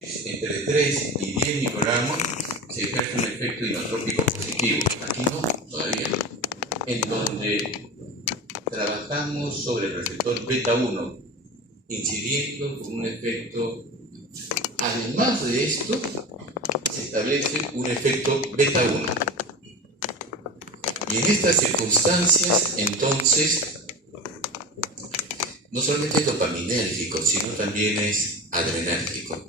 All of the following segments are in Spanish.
entre 3 y 10 microgramos se ejerce un efecto inotrópico positivo. Aquí no, todavía no. En donde trabajamos sobre el receptor beta 1, incidiendo con un efecto. Además de esto, se establece un efecto beta 1. Y en estas circunstancias, entonces, no solamente es dopaminérgico, sino también es adrenérgico.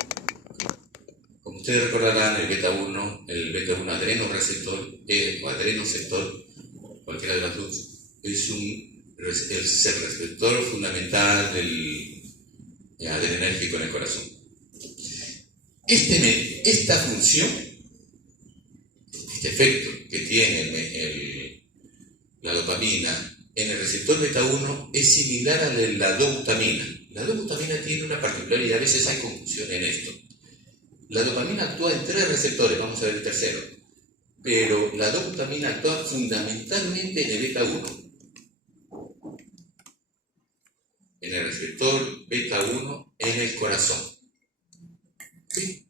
Como ustedes recordarán, el beta 1 adrenoreceptor o adrenoceptor, cualquiera de las dos, es el receptor fundamental del adrenérgico en el corazón. Esta función, este efecto que tiene la dopamina en el receptor beta 1 es similar a la dopamina. La dopamina tiene una particularidad, a veces hay confusión en esto. La dopamina actúa en 3 receptores, vamos a ver el tercero, pero la dopamina actúa fundamentalmente en el beta 1. En el receptor beta 1 en el corazón. ¿Sí?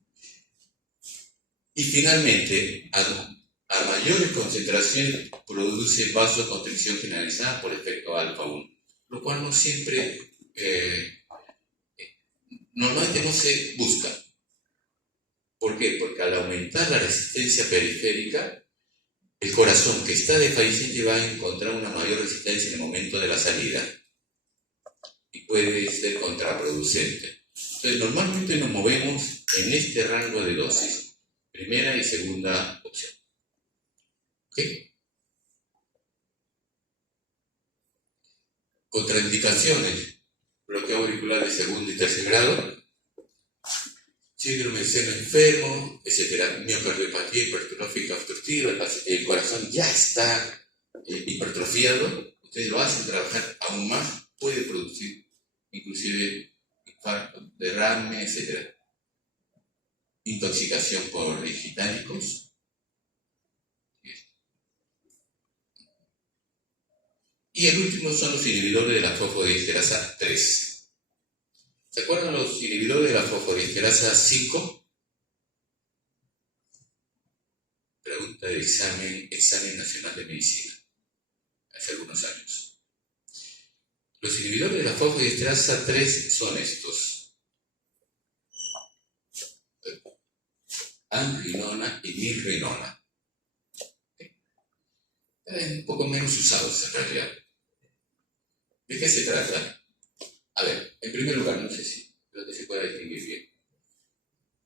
Y finalmente, a mayores concentraciones produce vasoconstricción generalizada por efecto alfa 1, lo cual no siempre, normalmente no se busca. ¿Por qué? Porque al aumentar la resistencia periférica, el corazón que está desfalleciente va a encontrar una mayor resistencia en el momento de la salida y puede ser contraproducente. Entonces, normalmente nos movemos en este rango de dosis, primera y segunda opción. ¿Ok? Contraindicaciones: bloqueo auricular de segundo y tercer grado, síndrome de seno enfermo, etc. Miocardiopatía hipertrófica obstructiva, el corazón ya está hipertrofiado, ustedes lo hacen trabajar aún más, puede producir inclusive infarto, derrame, etc. Intoxicación por digitálicos. Y el último son los inhibidores de la fosfodiesterasa 3. ¿Se acuerdan los inhibidores de la fosfodiesterasa 5? Pregunta del examen nacional de medicina, hace algunos años. Los inhibidores de la fosfodiesterasa 3 son estos: anrinona y mirrinona. Un poco menos usados en realidad. ¿De qué se trata? A ver, en primer lugar, no sé si creo que se puede distinguir bien.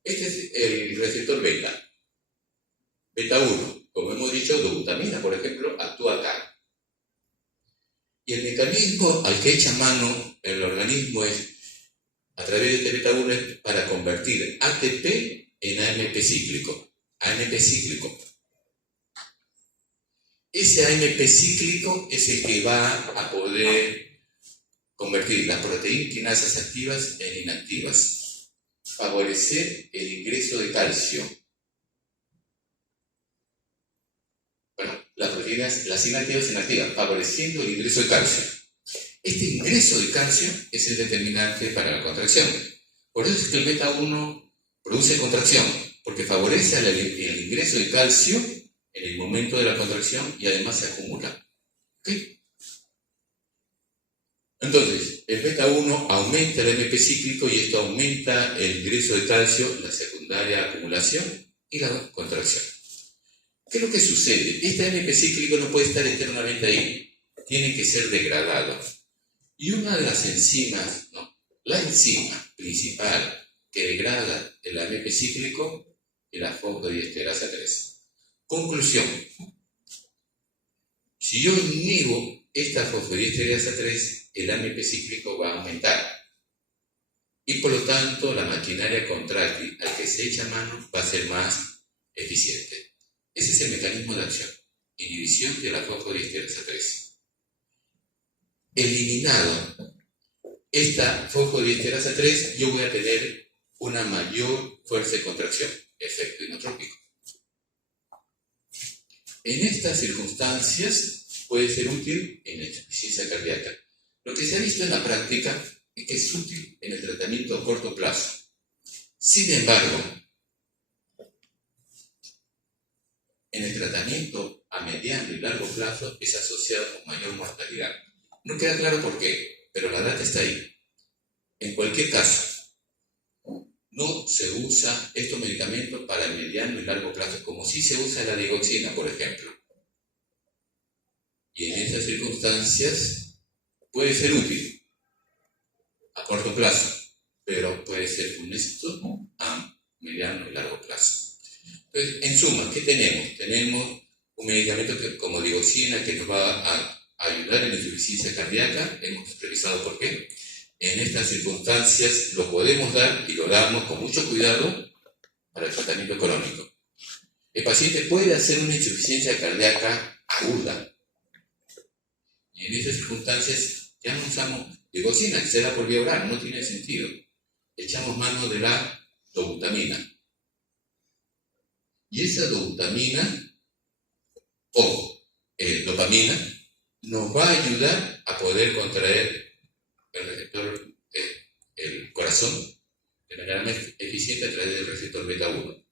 Este es el receptor beta. Beta 1, como hemos dicho, dobutamina, por ejemplo, actúa acá. Y el mecanismo al que echa mano el organismo es, a través de este beta 1, es para convertir ATP en AMP cíclico. AMP cíclico. Ese AMP cíclico es el que va a poder convertir las proteínas quinasas activas en inactivas, favorecer el ingreso de calcio. Bueno, las proteínas, las inactivas en activas, favoreciendo el ingreso de calcio. Este ingreso de calcio es el determinante para la contracción. Por eso es que el beta 1 produce contracción, porque favorece el ingreso de calcio en el momento de la contracción y además se acumula. ¿Ok? Entonces, el beta 1 aumenta el AMP cíclico y esto aumenta el ingreso de calcio, la secundaria acumulación y la contracción. ¿Qué es lo que sucede? Este AMP cíclico no puede estar eternamente ahí, tiene que ser degradado. Y una de las enzimas, la enzima principal que degrada el AMP cíclico es la fosfodiesterasa 3. Conclusión: si yo inhibo esta fosfodiesterasa 3, el AMP cíclico va a aumentar. Y por lo tanto, la maquinaria contráctil al que se echa mano va a ser más eficiente. Ese es el mecanismo de acción: inhibición de la fosfodiesterasa 3. Eliminado esta fosfodiesterasa 3, yo voy a tener una mayor fuerza de contracción, efecto inotrópico. En estas circunstancias puede ser útil en la insuficiencia cardíaca. Lo que se ha visto en la práctica es que es útil en el tratamiento a corto plazo. Sin embargo, en el tratamiento a mediano y largo plazo es asociado con mayor mortalidad. No queda claro por qué, pero la data está ahí. En cualquier caso, no se usa estos medicamentos para el mediano y largo plazo, como si se usa la digoxina, por ejemplo. Y en esas circunstancias puede ser útil a corto plazo, pero puede ser funesto a mediano y largo plazo. Entonces, en suma, ¿qué tenemos? Tenemos un medicamento como digoxina que nos va a ayudar en la insuficiencia cardíaca. Hemos revisado por qué. En estas circunstancias lo podemos dar y lo damos con mucho cuidado para el tratamiento crónico. El paciente puede hacer una insuficiencia cardíaca aguda. Y en esas circunstancias ya no usamos digoxina, que se da por vía oral, no tiene sentido. Echamos mano de la dobutamina. Y esa dobutamina o dopamina nos va a ayudar a poder contraer el receptor, el corazón, de manera más eficiente a través del receptor beta 1.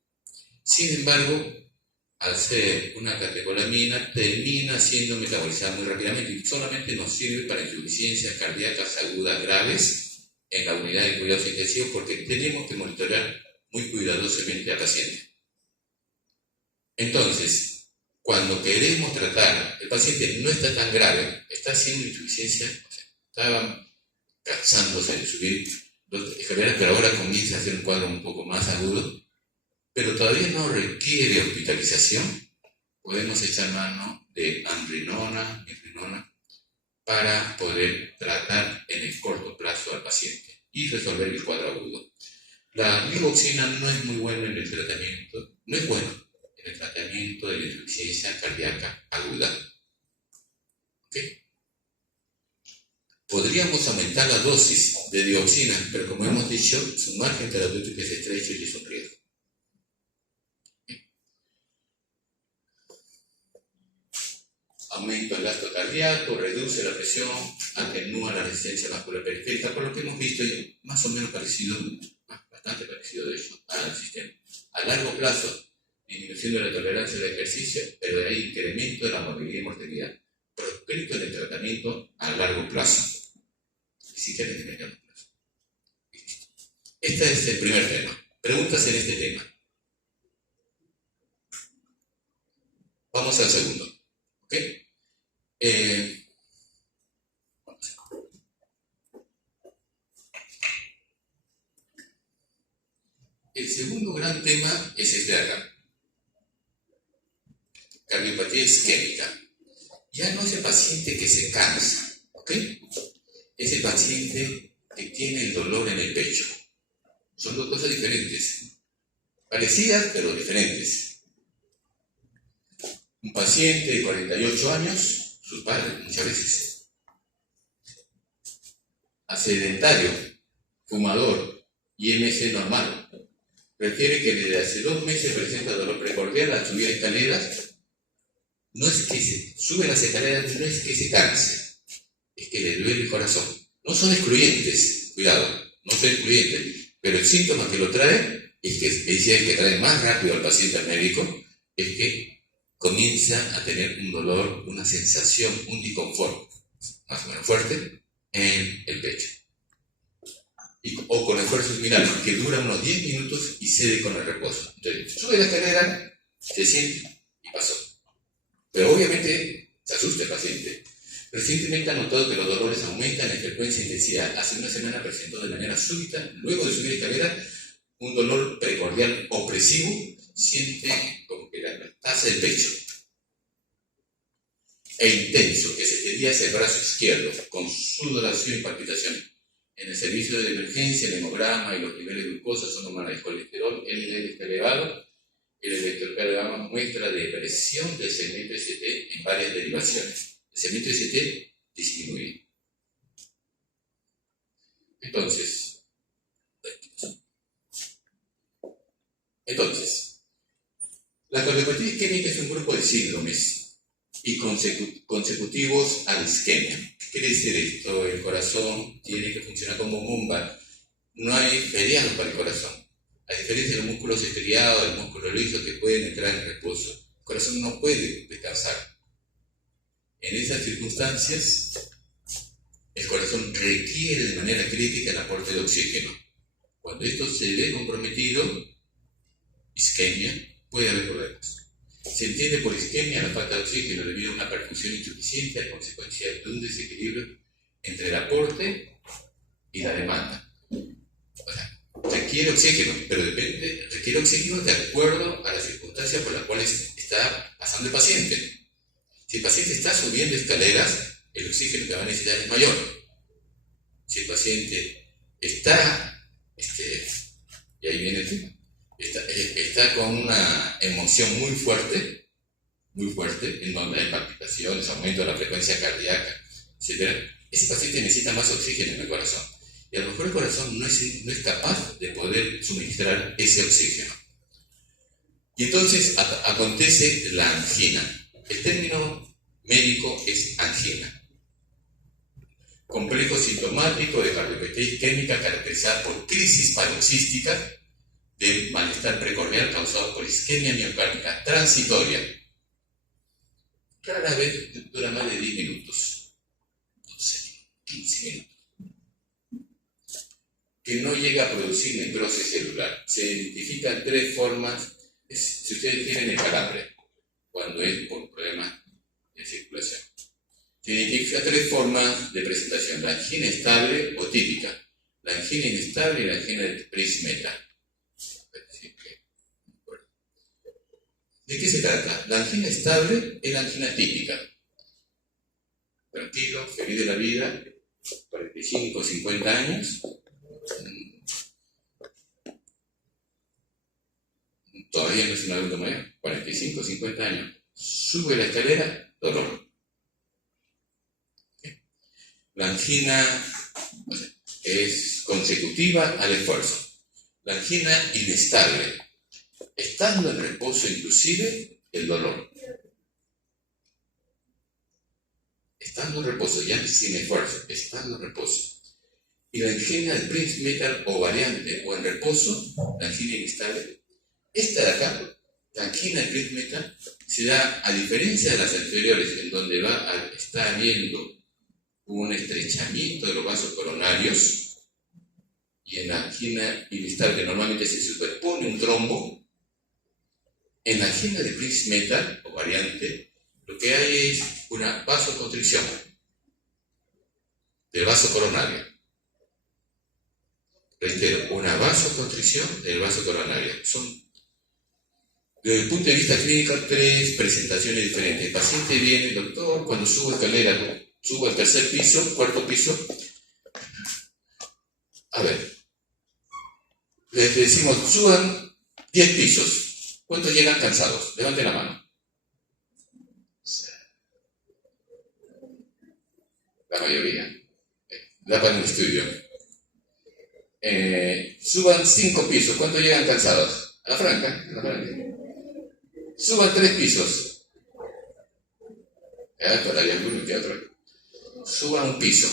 Sin embargo, al ser una catecolamina, termina siendo metabolizada muy rápidamente y solamente nos sirve para insuficiencias cardíacas agudas graves en la unidad de cuidados intensivos, porque tenemos que monitorear muy cuidadosamente al paciente. Entonces, cuando queremos tratar, el paciente no está tan grave, está haciendo insuficiencia, estaba cansándose de subir las escaleras, pero ahora comienza a hacer un cuadro un poco más agudo, pero todavía no requiere hospitalización. Podemos echar mano de amrinona, mirrinona, para poder tratar en el corto plazo al paciente y resolver el cuadro agudo. La digoxina no es muy buena en el tratamiento, no es bueno en el tratamiento de la insuficiencia cardíaca aguda. ¿Okay? Podríamos aumentar la dosis de dioxina, pero como hemos dicho, su margen terapéutico es estrecho y es un riesgo. Aumenta el gasto cardíaco, reduce la presión, atenúa la resistencia vascular periférica, por lo que hemos visto más o menos parecido, bastante parecido de hecho, al sistema. A largo plazo, disminución de la tolerancia al ejercicio, pero hay incremento de la movilidad y mortalidad, proscrito en el tratamiento a largo plazo. Si quieren en mediano plazo. Este es el primer tema. Preguntas en este tema. Vamos al segundo. ¿Ok? El segundo gran tema es este de acá. Cardiopatía isquémica. Ya no es el paciente que se cansa, ¿ok? Es el paciente que tiene el dolor en el pecho. Son dos cosas diferentes. Parecidas, pero diferentes. Un paciente de 48 años, sus padres muchas veces, sedentario, fumador, IMC normal, refiere que desde hace 2 meses presenta dolor precordial al subir escaleras. No es que se sube las escaleras, no es que se canse, es que le duele el corazón. No son excluyentes, cuidado, no son excluyentes, pero el síntoma que lo trae es que trae más rápido al paciente al médico, es que comienza a tener un dolor, una sensación, un disconfort más o menos fuerte en el pecho. O con esfuerzo espinal, que dura unos 10 minutos y cede con el reposo. Entonces, sube la escalera, se siente y pasó. Pero obviamente se asusta el paciente. Recientemente ha notado que los dolores aumentan en frecuencia e intensidad. Hace una semana presentó de manera súbita, luego de subir escalera, un dolor precordial opresivo, siente como que la taza del pecho. E intenso, que se extendía hacia el brazo izquierdo, con sudoración y palpitación. En el servicio de emergencia, el hemograma y los niveles de glucosa son normales. El colesterol LDL está elevado. El electrocardiograma muestra depresión del segmento ST en varias derivaciones. El segmento ST disminuye. Entonces, la cardiopatía isquémica es un grupo de síndromes y consecutivos a la isquemia. ¿Qué quiere decir esto? El corazón tiene que funcionar como bomba. No hay feriado para el corazón. A diferencia de los músculos estriados, del músculo liso que pueden entrar en reposo, el corazón no puede descansar. En esas circunstancias, el corazón requiere de manera crítica el aporte de oxígeno. Cuando esto se ve comprometido, isquemia, puede haber problemas. Se entiende por isquemia la falta de oxígeno debido a una perfusión insuficiente a consecuencia de un desequilibrio entre el aporte y la demanda. O sea, requiere oxígeno, pero requiere oxígeno de acuerdo a las circunstancias por las cuales está pasando el paciente. Si el paciente está subiendo escaleras, el oxígeno que va a necesitar es mayor. Si el paciente está, y ahí viene el tema, está con una emoción muy fuerte, en donde hay palpitaciones, aumento de la frecuencia cardíaca, etc., ese paciente necesita más oxígeno en el corazón. Y a lo mejor el corazón no es capaz de poder suministrar ese oxígeno. Y entonces acontece la angina. El término médico es angina. Complejo sintomático de cardiopatía isquémica caracterizada por crisis paroxística de malestar precordial causado por isquemia miocárdica transitoria. Rara vez dura más de 10 minutos, 12, 15 minutos. Que no llega a producir necrosis celular. Se identifican 3 formas, si ustedes tienen el calambre, cuando es por problemas de circulación. Se identifican 3 formas de presentación: la angina estable o típica, la angina inestable y la angina de Prince-Meta. ¿De qué se trata? La angina estable es la angina típica. Tranquilo, feliz de la vida, 45, 50 años. Todavía no es un adulto mayor, 45, 50 años. Sube la escalera, dolor. La angina es consecutiva al esfuerzo. La angina inestable, estando en reposo inclusive, el dolor. Estando en reposo, ya sin esfuerzo, estando en reposo. Y la angina de Prince-Meta o variante o en reposo, la angina inestable, esta de acá, la angina de Prince-Meta, se da a diferencia de las anteriores, en donde está habiendo un estrechamiento de los vasos coronarios, y en la angina inestable normalmente se superpone un trombo. En la angina de Prince-Meta o variante, lo que hay es una vasoconstricción del vaso coronario. Reitero, una vasoconstricción del vaso coronario. Son, desde el punto de vista clínico, 3 presentaciones diferentes. El paciente viene, doctor, cuando subo escalera, subo al tercer piso, cuarto piso. A ver, les decimos, suban 10 pisos. ¿Cuántos llegan cansados? Levanten la mano. La mayoría. Da para un estudio. Suban 5 pisos. ¿Cuántos llegan cansados? A la franca. Suban 3 pisos. Para alguno que otro. Suban un piso.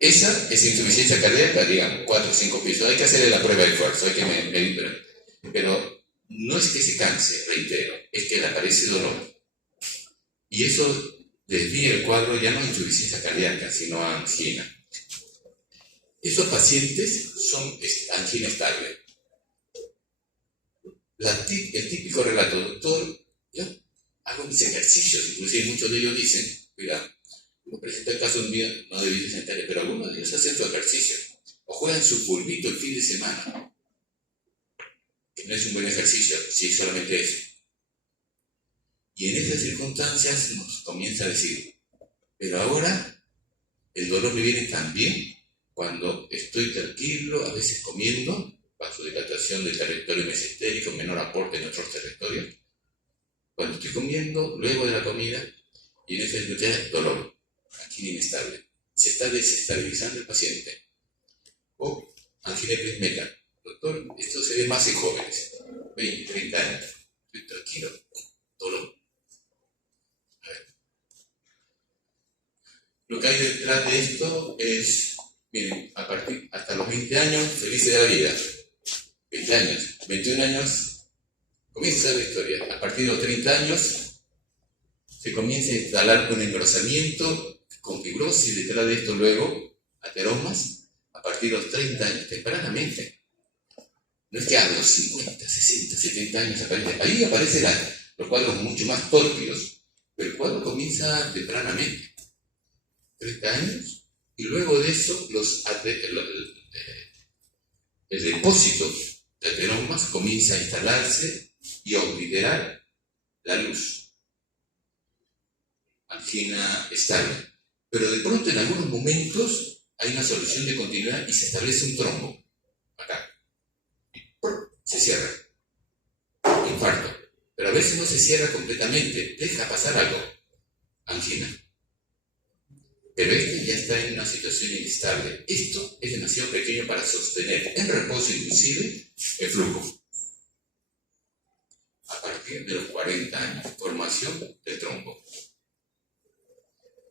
Esa es insuficiencia cardíaca, digan, 4 o 5 pisos. Hay que hacerle la prueba de esfuerzo, hay que medir. Pero no es que se canse, reitero, es que le aparece dolor. Y eso desvía el cuadro ya no a insuficiencia cardíaca, sino a angina. Esos pacientes son angina estable. El típico relato, doctor, yo hago mis ejercicios, inclusive muchos de ellos dicen, cuidado, me presenta el caso mío, no de vida sedentaria, pero algunos de ellos hacen su ejercicio, o juegan su fulbito el fin de semana, que no es un buen ejercicio, si solamente eso. Y en esas circunstancias nos comienza a decir, pero ahora el dolor me viene también cuando estoy tranquilo, a veces comiendo, vasodilatación del territorio mesentérico, menor aporte en otros territorios. Cuando estoy comiendo, luego de la comida, y en esa circunstancia, dolor, angina inestable. Se está desestabilizando el paciente. O angina de Prince-Meta. Doctor, esto se ve más en jóvenes, 20, 30 años. Estoy tranquilo, dolor. A ver. Lo que hay detrás de esto es Miren, hasta los 20 años, felices de la vida. 20 años, 21 años, comienza la historia. A partir de los 30 años, se comienza a instalar un engrosamiento con fibrosis, detrás de esto luego ateromas, a partir de los 30 años, tempranamente. No es que a los 50, 60, 70 años aparece. Ahí aparecen los cuadros mucho más tórpidos, pero el cuadro comienza tempranamente. 30 años, y luego de eso el depósito de ateromas comienza a instalarse y a obliterar la luz. Angina estable. Pero de pronto en algunos momentos hay una solución de continuidad y se establece un trombo. Acá. Se cierra. Infarto. Pero a veces no se cierra completamente. Deja pasar algo. Angina. Pero este ya está en una situación inestable. Esto es demasiado pequeño para sostener en reposo inclusive el flujo. A partir de los 40 años, formación del trombo.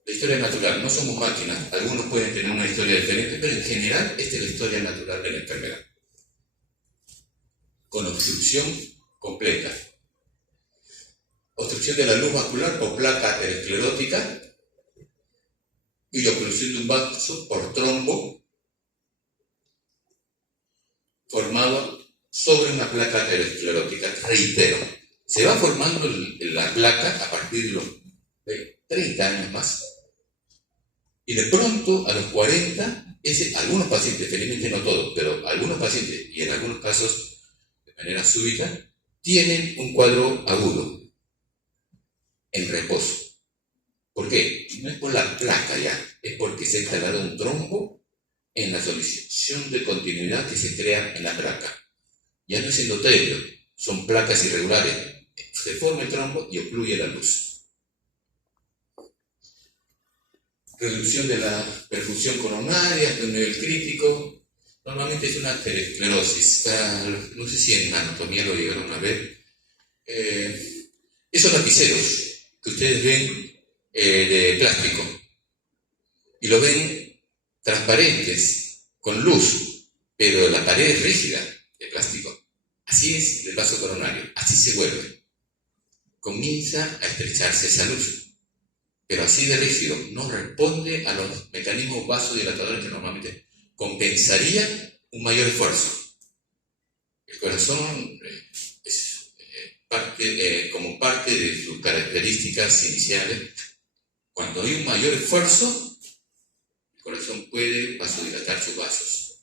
La historia natural, no somos máquinas, algunos pueden tener una historia diferente, pero en general esta es la historia natural de la enfermedad. Con obstrucción completa. Obstrucción de la luz vascular o placa aterosclerótica y la oclusión de un vaso por trombo formado sobre una placa aterosclerótica. Reitero, se va formando la placa a partir de los 30 años más. Y de pronto, a los 40, algunos pacientes, felizmente no todos, pero algunos pacientes, y en algunos casos de manera súbita, tienen un cuadro agudo, en reposo. ¿Por qué? No es por la placa ya, es porque se ha instalado un trombo en la solución de continuidad que se crea en la placa. Ya no es endotelio, son placas irregulares. Se forma el trombo y ocluye la luz. Reducción de la perfusión coronaria hasta un nivel crítico. Normalmente es una aterosclerosis. No sé si en anatomía lo llegaron a ver. Esos lapiceros que ustedes ven de plástico y lo ven transparentes, con luz, pero la pared es rígida de plástico. Así es el vaso coronario, así se vuelve. Comienza a estrecharse esa luz. Pero así de rígido, no responde a los mecanismos vasodilatadores que normalmente compensaría un mayor esfuerzo. El corazón es como parte de sus características iniciales. Cuando hay un mayor esfuerzo, el corazón puede vasodilatar sus vasos.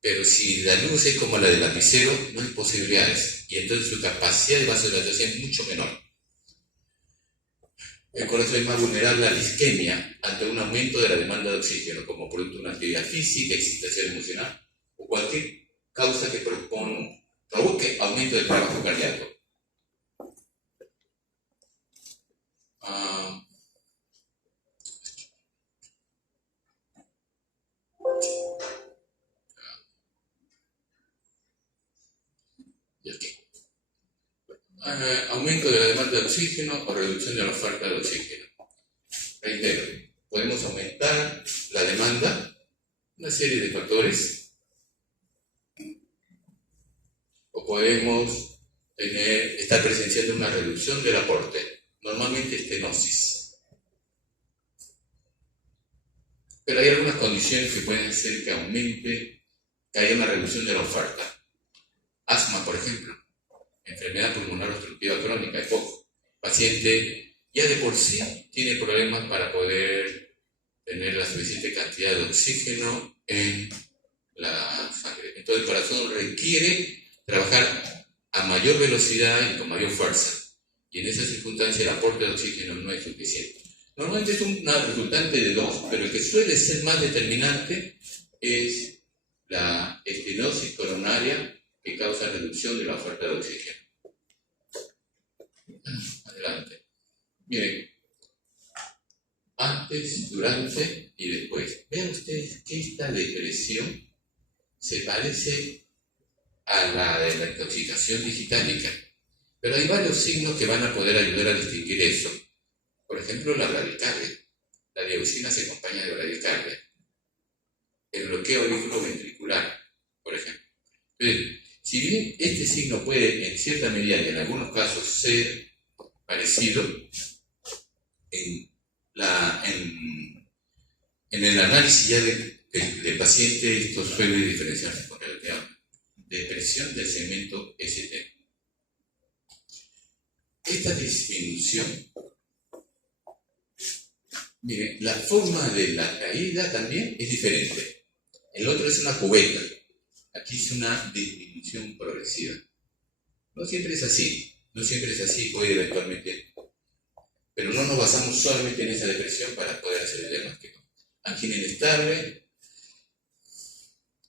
Pero si la luz es como la del lapicero, no hay posibilidades. Y entonces su capacidad de vasodilatación es mucho menor. El corazón es más vulnerable a la isquemia ante un aumento de la demanda de oxígeno, como producto de una actividad física, excitación emocional o cualquier causa que provoque aumento del trabajo cardíaco. Aumento de la demanda de oxígeno o reducción de la oferta de oxígeno. Reitero, podemos aumentar la demanda, una serie de factores, o podemos estar presenciando una reducción del aporte, normalmente estenosis. Pero hay algunas condiciones que pueden hacer que aumente, que haya una reducción de la oferta. Asma, por ejemplo. Enfermedad pulmonar obstructiva crónica, es poco. Paciente ya de por sí tiene problemas para poder tener la suficiente cantidad de oxígeno en la sangre. Entonces el corazón requiere trabajar a mayor velocidad y con mayor fuerza. Y en esa circunstancia el aporte de oxígeno no es suficiente. Normalmente es una resultante de dos, pero el que suele ser más determinante es la estenosis coronaria que causa reducción de la oferta de oxígeno. Adelante. Miren, antes, durante y después. Vean ustedes que esta depresión se parece a la de la intoxicación digitálica, pero hay varios signos que van a poder ayudar a distinguir eso. Por ejemplo, la bradicardia. La diauxina se acompaña de bradicardia. el bloqueo auriculoventricular, por ejemplo. Entonces, si bien este signo puede en cierta medida y en algunos casos ser parecido, en el análisis ya del paciente esto suele diferenciarse con relativa depresión del segmento ST. Esta disminución, miren, la forma de la caída también es diferente. El otro es una cubeta, aquí es una disminución progresiva. No siempre es así, puede eventualmente, pero no nos basamos solamente en esa depresión para poder hacer el diagnóstico. Angina inestable,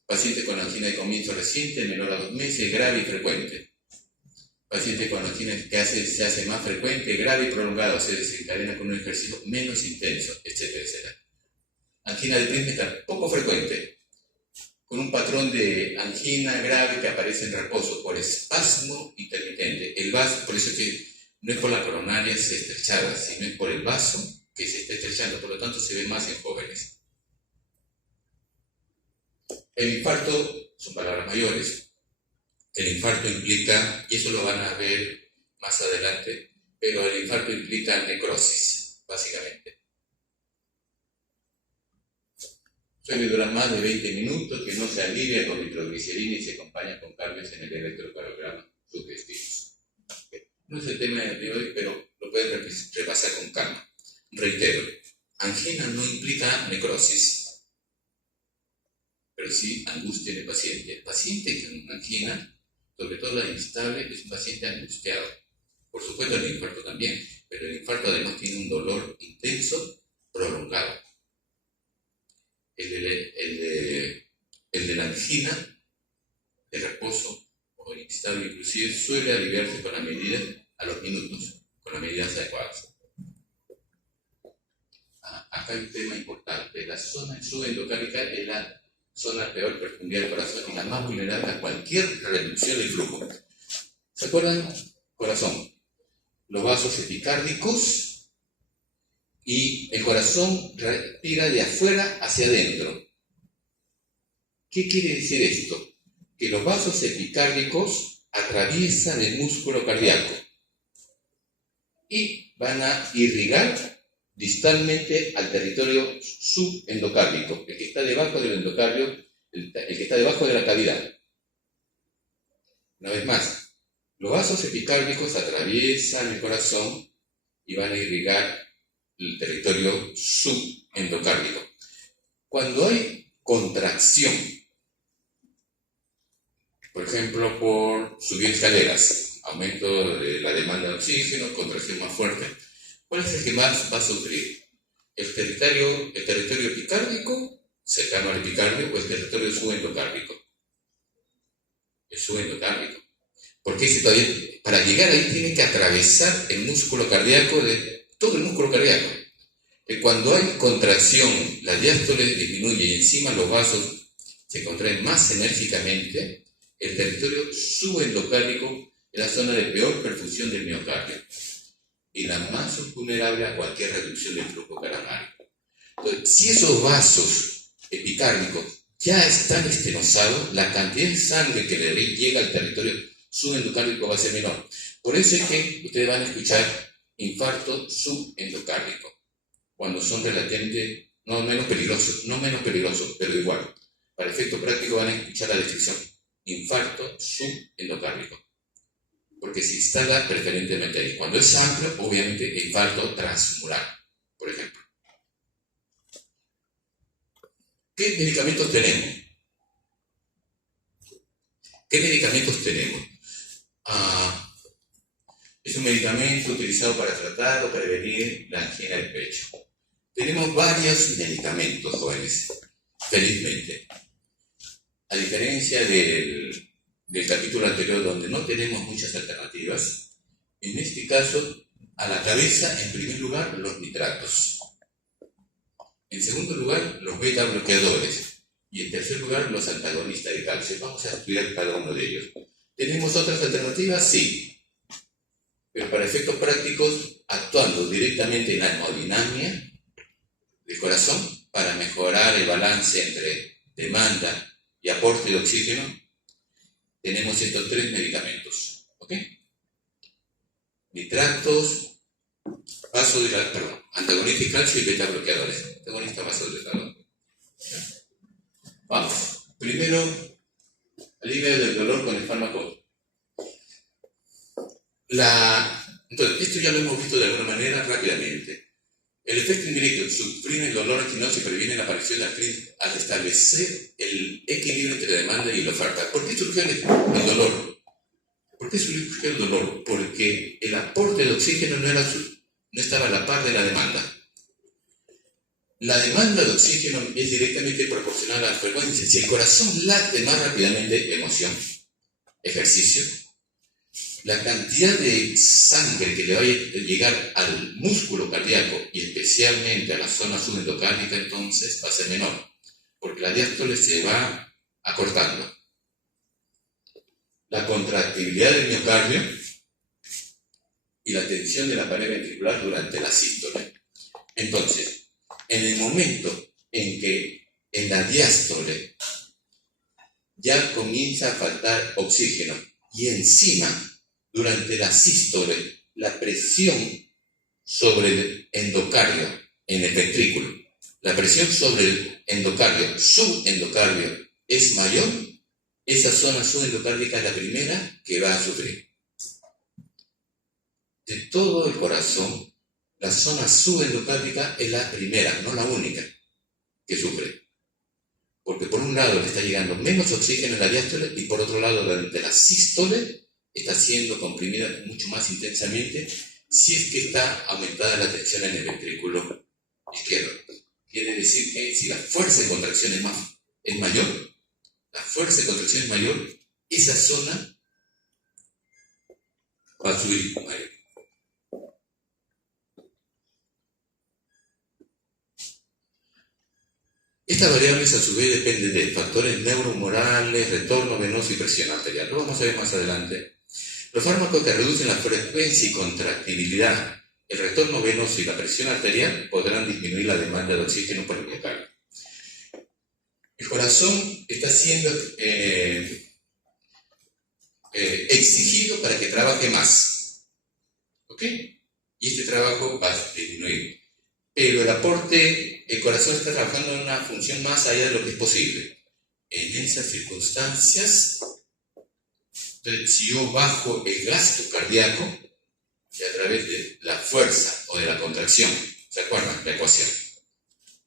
paciente con angina de comienzo reciente, menor a 2 meses, grave y frecuente. Paciente con angina que se hace más frecuente, grave y prolongado, se desencadena con un ejercicio menos intenso, etcétera, etcétera. Angina de prisma poco frecuente, con un patrón de angina grave que aparece en reposo por espasmo intermitente. El vaso, por eso es que no es por la coronaria estrechada, sino es por el vaso que se está estrechando, por lo tanto se ve más en jóvenes. El infarto son palabras mayores. El infarto implica, y eso lo van a ver más adelante, pero el infarto implica necrosis, básicamente. Suele durar más de 20 minutos, que no se alivia con nitroglicerina y se acompaña con cambios en el electrocardiograma sugestivos. No es el tema de hoy, pero lo pueden repasar con calma. Reitero, angina no implica necrosis, pero sí angustia en el paciente. El paciente con angina, sobre todo la inestable, es un paciente angustiado. Por supuesto el infarto también, pero el infarto además tiene un dolor intenso, prolongado. El de la angina, de reposo o inestable inclusive, suele aliviarse con la medida a los minutos, con las medidas adecuadas. Acá hay un tema importante. La zona subendocárdica es la zona de peor profundidad del corazón y la más vulnerable a cualquier reducción del flujo. ¿Se acuerdan? Corazón. Los vasos epicárdicos y el corazón respira de afuera hacia adentro. ¿Qué quiere decir esto? Que los vasos epicárdicos atraviesan el músculo cardíaco y van a irrigar distalmente al territorio subendocárdico, el que está debajo del endocardio, el que está debajo de la cavidad. Una vez más, los vasos epicárdicos atraviesan el corazón y van a irrigar el territorio subendocárdico. Cuando hay contracción, por ejemplo, por subir escaleras, aumento de la demanda de oxígeno, contracción más fuerte, ¿cuál es el que más va a sufrir? ¿El territorio epicárdico, cercano al epicardio, o el territorio subendocárdico? El subendocárdico. Porque ese todavía, para llegar ahí tiene que atravesar el músculo cardíaco, todo el músculo cardíaco. Cuando hay contracción, la diástole disminuye y encima los vasos se contraen más enérgicamente, el territorio subendocárdico es la zona de peor perfusión del miocardio y la más vulnerable a cualquier reducción del flujo coronario. Entonces, si esos vasos epicárdicos ya están estenosados, la cantidad de sangre que le llega al territorio subendocárdico va a ser menor. Por eso es que ustedes van a escuchar infarto subendocárdico, cuando son relativamente no menos peligrosos, pero igual. Para efecto práctico van a escuchar la descripción, infarto subendocárdico, porque se instala preferentemente ahí. Cuando es amplio, obviamente infarto transmural, por ejemplo. ¿Qué medicamentos tenemos? Es un medicamento utilizado para tratar o prevenir la angina del pecho. Tenemos varios medicamentos, jóvenes, felizmente. A diferencia del capítulo anterior, donde no tenemos muchas alternativas, en este caso, a la cabeza, en primer lugar, los nitratos. En segundo lugar, los beta bloqueadores. Y en tercer lugar, los antagonistas de calcio. Vamos a estudiar cada uno de ellos. ¿Tenemos otras alternativas? Sí. Pero para efectos prácticos, actuando directamente en la hemodinamia del corazón para mejorar el balance entre demanda y aporte de oxígeno, tenemos estos tres medicamentos. ¿Ok? Nitratos, antagonistas de calcio y beta bloqueadores. Antagonistas vasodilatadores. Vamos. Primero, alivio del dolor con el fármaco. Entonces, esto ya lo hemos visto de alguna manera rápidamente. El efecto indirecto suprime el dolor anginoso y previene la aparición de artritis al establecer el equilibrio entre la demanda y la oferta. ¿Por qué surgió el dolor? ¿Por qué surgió el dolor? Porque el aporte de oxígeno no estaba a la par de la demanda. La demanda de oxígeno es directamente proporcional a la frecuencia. Si el corazón late más rápidamente, emoción, ejercicio, la cantidad de sangre que le va a llegar al músculo cardíaco y especialmente a la zona subendocárdica entonces va a ser menor, porque la diástole se va acortando. La contractibilidad del miocardio y la tensión de la pared ventricular durante la sístole. Entonces, en el momento en que en la diástole ya comienza a faltar oxígeno y encima durante la sístole la presión sobre el endocardio en el ventrículo, la presión sobre el endocardio, subendocardio es mayor, esa zona subendocárdica es la primera que va a sufrir. De todo el corazón, la zona subendocárdica es la primera, no la única, que sufre. Porque por un lado le está llegando menos oxígeno en la diástole y por otro lado durante la sístole está siendo comprimida mucho más intensamente si es que está aumentada la tensión en el ventrículo izquierdo. Quiere decir que si la fuerza de contracción es mayor, esa zona va a subir mayor. Estas variables a su vez dependen de factores neuromorales, retorno venoso y presión arterial. Lo vamos a ver más adelante. Los fármacos que reducen la frecuencia y contractibilidad, el retorno venoso y la presión arterial podrán disminuir la demanda de oxígeno por el miocardio. El corazón está siendo exigido para que trabaje más. ¿Ok? Y este trabajo va a disminuir. Pero el corazón está trabajando en una función más allá de lo que es posible. En esas circunstancias, entonces, si yo bajo el gasto cardíaco, a través de la fuerza o de la contracción, ¿se acuerdan? La ecuación.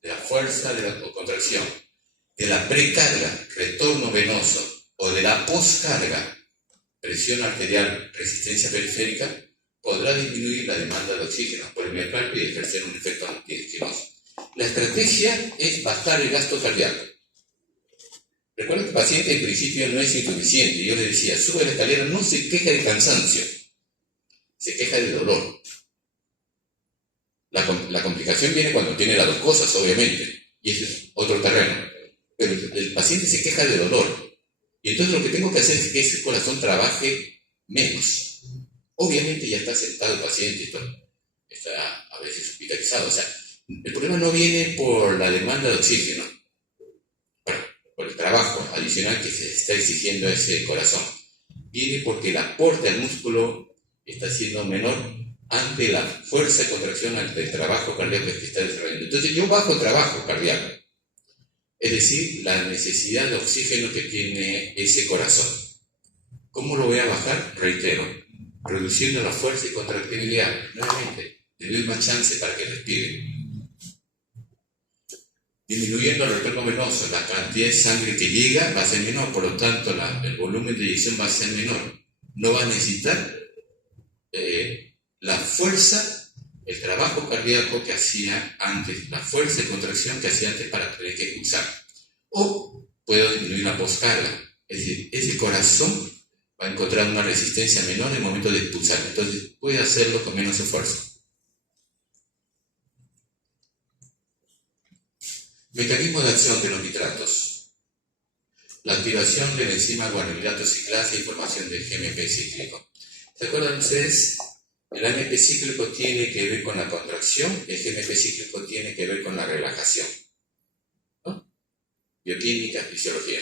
De la fuerza de la contracción, de la precarga, retorno venoso, o de la poscarga, presión arterial, resistencia periférica, podrá disminuir la demanda de oxígeno por el miocardio y ejercer un efecto antiestinoso. La estrategia es bajar el gasto cardíaco. Recuerda que el paciente en principio no es insuficiente. Yo le decía, sube la escalera, no se queja de cansancio, se queja de dolor. La complicación viene cuando tiene las dos cosas, obviamente, y ese es otro terreno. Pero el paciente se queja de dolor. Y entonces lo que tengo que hacer es que ese corazón trabaje menos. Obviamente ya está sentado el paciente, está a veces hospitalizado. O sea, el problema no viene por la demanda de oxígeno, por el trabajo adicional que se está exigiendo a ese corazón. Viene porque el aporte al músculo está siendo menor ante la fuerza de contracción, ante el trabajo cardíaco que está desarrollando. Entonces yo bajo el trabajo cardíaco, es decir, la necesidad de oxígeno que tiene ese corazón. ¿Cómo lo voy a bajar? Reitero, reduciendo la fuerza y contractibilidad. Nuevamente, le doy más chance para que respire. Disminuyendo el retorno venoso, la cantidad de sangre que llega va a ser menor, por lo tanto el volumen de eyección va a ser menor. No va a necesitar la fuerza, el trabajo cardíaco que hacía antes, la fuerza de contracción que hacía antes para tener que expulsar. O puedo disminuir la poscarga, es decir, ese corazón va a encontrar una resistencia menor en el momento de expulsar, entonces puede hacerlo con menos esfuerzo. Mecanismo de acción de los nitratos. La activación de la enzima guanilidato ciclasa y formación de GMP cíclico. ¿Se acuerdan ustedes? El AMP cíclico tiene que ver con la contracción, el GMP cíclico tiene que ver con la relajación. ¿No? bioquímica, fisiología.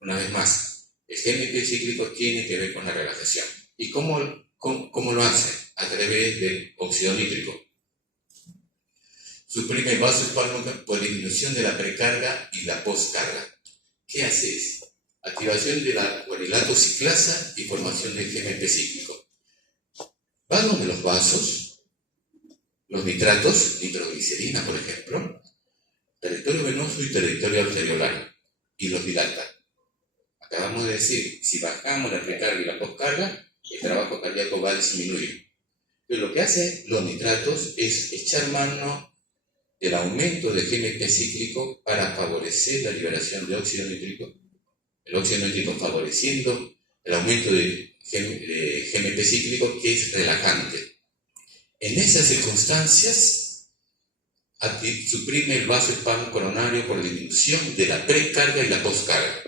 Una vez más, el GMP cíclico tiene que ver con la relajación. ¿Y cómo lo hace? A través del óxido nítrico. Suprime el vasoespasmo por disminución de la precarga y la postcarga. ¿Qué hace eso? Activación de la guanilato ciclasa y formación del GMP cíclico. Van de los vasos, los nitratos, nitroglicerina por ejemplo, territorio venoso y territorio arteriolar, y los dilata. Acabamos de decir, si bajamos la precarga y la postcarga, el trabajo cardíaco va a disminuir. Pero lo que hacen los nitratos es echar mano del aumento del GMP cíclico para favorecer la liberación de óxido nítrico. El óxido nítrico favoreciendo el aumento de GMP cíclico, que es relajante. En esas circunstancias, suprime el vasoespasmo coronario por disminución de la precarga y la postcarga.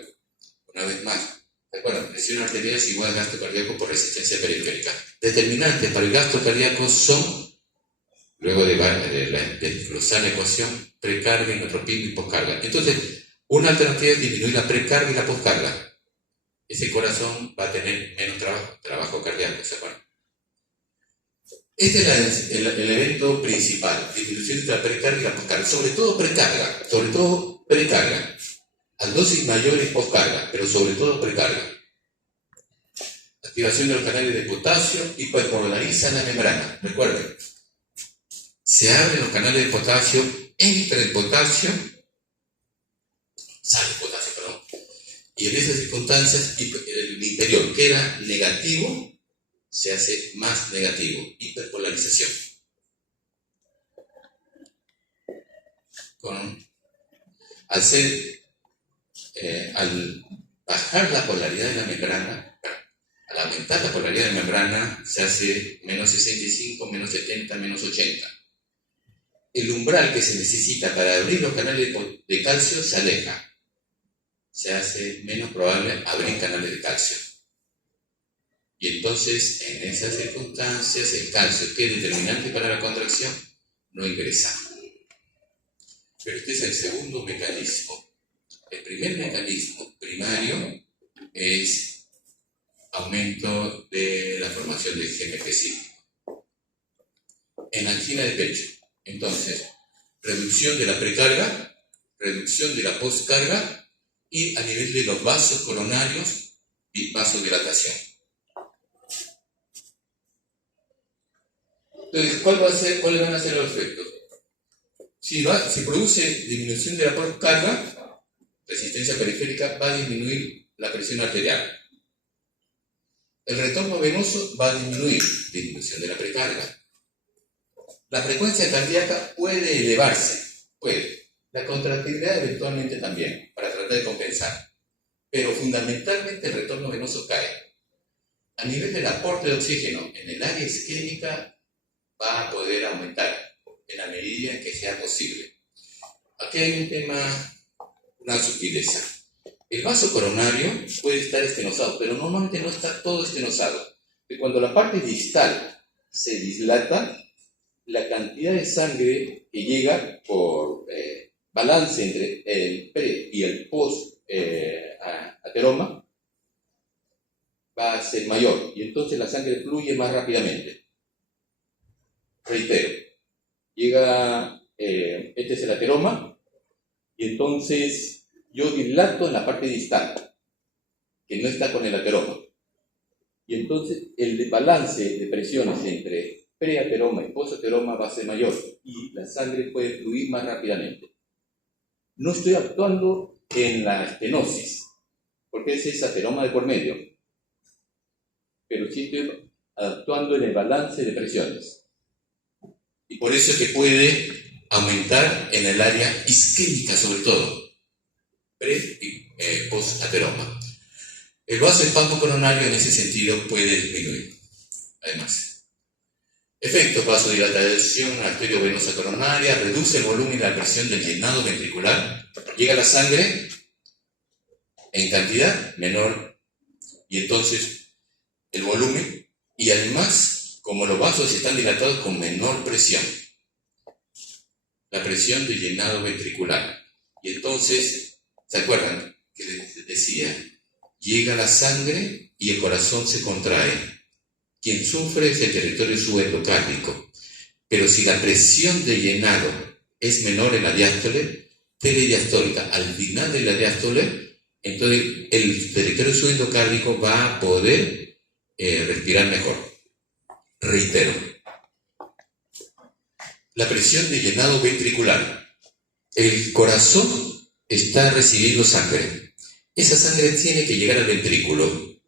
Una vez más, ¿de acuerdo? Presión arterial es igual a gasto cardíaco por resistencia periférica. Determinantes para el gasto cardíaco son, luego de desglosar la ecuación, precarga, inotropismo y postcarga. Entonces, una alternativa es disminuir la precarga y la postcarga. Ese corazón va a tener menos trabajo cardíaco, ¿se acuerdan? Este es el evento principal, disminución de la precarga y la postcarga, sobre todo precarga. A dosis mayores postcarga, pero sobre todo precarga. Activación de los canales de potasio, hiperpolariza la membrana. Recuerden, se abren los canales de potasio, entra el potasio, sale el potasio, perdón. Y en esas circunstancias, el interior que era negativo, se hace más negativo, hiperpolarización. Al bajar la polaridad de la membrana, al aumentar la polaridad de la membrana, se hace menos 65, menos 70, menos 80. El umbral que se necesita para abrir los canales de calcio se aleja. Se hace menos probable abrir canales de calcio. Y entonces, en esas circunstancias, el calcio, que es determinante para la contracción, no ingresa. Pero este es el segundo mecanismo. El primer mecanismo primario es aumento de la formación del GMP cíclico. En angina de pecho, entonces, reducción de la precarga, reducción de la postcarga y a nivel de los vasos coronarios y vasodilatación. Entonces, ¿cuáles van a ser los efectos? Si produce disminución de la postcarga, resistencia periférica, va a disminuir la presión arterial. El retorno venoso va a disminuir, disminución de la precarga. La frecuencia cardíaca puede elevarse, La contractilidad eventualmente también, para tratar de compensar. Pero fundamentalmente el retorno venoso cae. A nivel del aporte de oxígeno en el área isquémica va a poder aumentar en la medida en que sea posible. Aquí hay un tema, una sutileza. El vaso coronario puede estar estenosado, pero normalmente no está todo estenosado. Y cuando la parte distal se dislata, la cantidad de sangre que llega por balance entre el pre y el post ateroma va a ser mayor y entonces la sangre fluye más rápidamente. Reitero, llega, este es el ateroma y entonces yo dilato en la parte distal que no está con el ateroma y entonces el balance de presiones entre preateroma y postateroma va a ser mayor y la sangre puede fluir más rápidamente. No estoy actuando en la estenosis, porque ese es ateroma de por medio, pero sí estoy actuando en el balance de presiones. Y por eso es que puede aumentar en el área isquémica, sobre todo, pre y postateroma. El vasoespasmo coronario en ese sentido puede disminuir, además. Efectos: vasodilatación arteriovenosa coronaria, reduce el volumen y la presión del llenado ventricular, llega la sangre en cantidad menor y entonces el volumen, y además, como los vasos están dilatados con menor presión, la presión del llenado ventricular, y entonces ¿Se acuerdan que les decía? Llega la sangre y el corazón se contrae. Quien sufre es el territorio subendocárdico. Pero si la presión de llenado es menor en la diástole, telediastólica, al final de la diástole, entonces el territorio subendocárdico va a poder respirar mejor. Reitero, la presión de llenado ventricular. El corazón está recibiendo sangre. Esa sangre tiene que llegar al ventrículo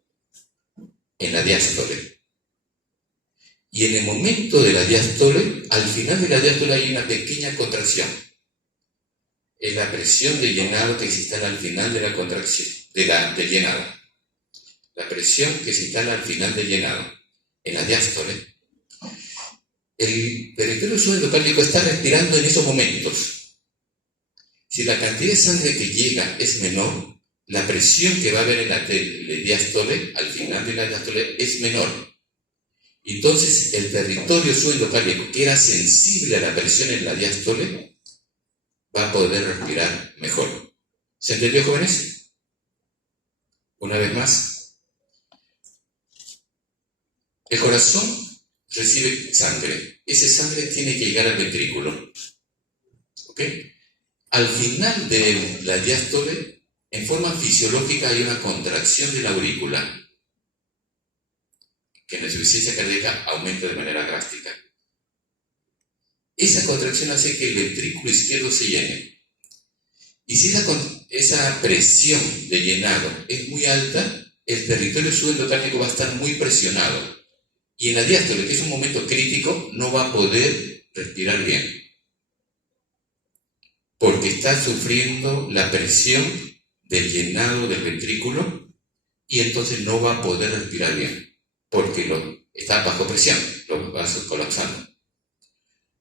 en la diástole. Y en el momento de la diástole, al final de la diástole hay una pequeña contracción. Es la presión de llenado que se instala al final de la contracción, del llenado. La presión que se instala al final del llenado, en la diástole. El territorio subendocárdico está respirando en esos momentos. Si la cantidad de sangre que llega es menor, la presión que va a haber en la diástole, al final de la diástole, es menor. Entonces, el territorio subendocárdico, que era sensible a la presión en la diástole, va a poder respirar mejor. ¿Se entendió, jóvenes? Una vez más. El corazón recibe sangre. Esa sangre tiene que llegar al ventrículo. ¿Ok? Al final de la diástole, en forma fisiológica hay una contracción de la aurícula, que en la insuficiencia cardíaca aumenta de manera drástica. Esa contracción hace que el ventrículo izquierdo se llene. Y si esa presión de llenado es muy alta, el territorio subendocárdico va a estar muy presionado. Y en la diástole, que es un momento crítico, no va a poder respirar bien. Porque está sufriendo la presión del llenado del ventrículo y entonces no va a poder respirar bien. Porque está bajo presión, los vasos colapsando.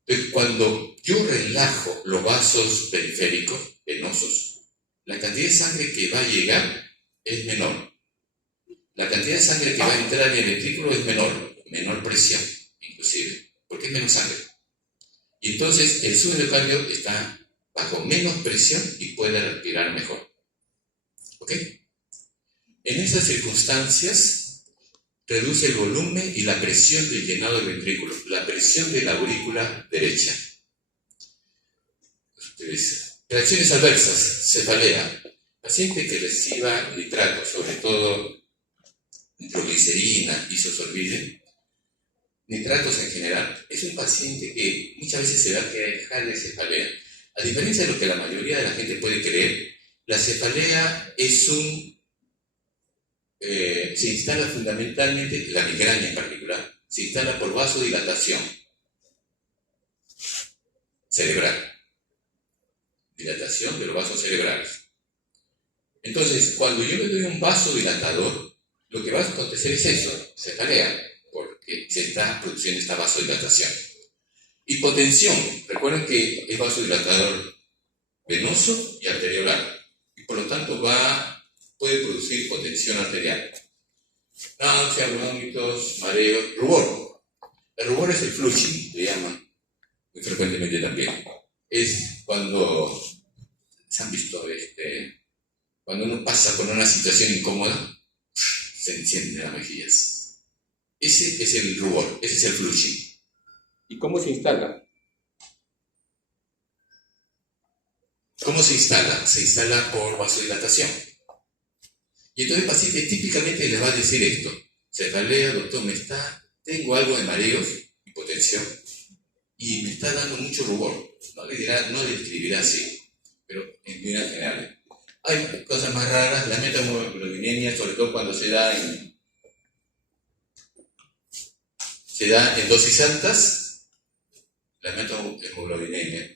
Entonces, cuando yo relajo los vasos periféricos, venosos, la cantidad de sangre que va a llegar es menor. La cantidad de sangre que va a entrar en el ventrículo es menor presión, inclusive, porque es menos sangre. Y entonces el subendocardio está bajo menos presión y puede respirar mejor. ¿Ok? En esas circunstancias, reduce el volumen y la presión del llenado del ventrículo, la presión de la aurícula derecha. Reacciones adversas, cefalea. Paciente que reciba nitratos, sobre todo nitroglicerina, isosorbide, nitratos en general, es un paciente que muchas veces se va a quejar de cefalea. A diferencia de lo que la mayoría de la gente puede creer, la cefalea es se instala fundamentalmente, la migraña en particular, se instala por vasodilatación cerebral. Dilatación de los vasos cerebrales. Entonces, cuando yo le doy un vasodilatador, lo que va a acontecer es eso, cefalea, porque se está produciendo esta vasodilatación. Hipotensión, recuerden que es vasodilatador venoso y arteriolar, y por lo tanto puede producir hipotensión arterial. Náusea, vómitos, mareos, rubor. El rubor es el flushing, le llaman muy frecuentemente también. Es cuando se han visto, cuando uno pasa por una situación incómoda, se encienden las mejillas. Ese es el rubor, ese es el flushing. ¿Y cómo se instala? ¿Cómo se instala? Se instala por vasodilatación. Y entonces el paciente típicamente le va a decir esto: cefalea, doctor, tengo algo de mareos, hipotensión, y me está dando mucho rubor. No le describirá así, pero en líneas generales. Hay cosas más raras, la metamoglobinemia, sobre todo cuando se da en dosis altas, la metamoglobinemia.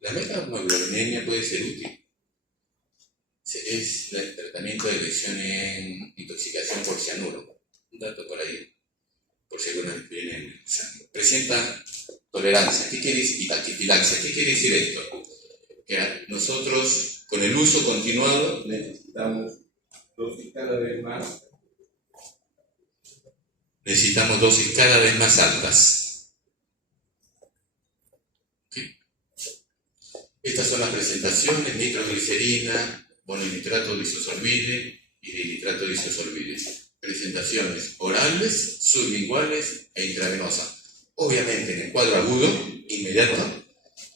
La metamoglobinemia puede ser útil. Es el tratamiento de lesión en intoxicación por cianuro. Un dato por ahí, por si alguna vez viene en sangre. Presenta tolerancia. ¿Qué quiere decir? Y taquifilaxia. ¿Qué quiere decir esto? Que nosotros, con el uso continuado, necesitamos dosis cada vez más altas. ¿Okay? Estas son las presentaciones: nitroglicerina, mononitrato de isosorbide y dinitrato de isosorbide. Presentaciones orales, sublinguales e intravenosas. Obviamente, en el cuadro agudo, inmediato,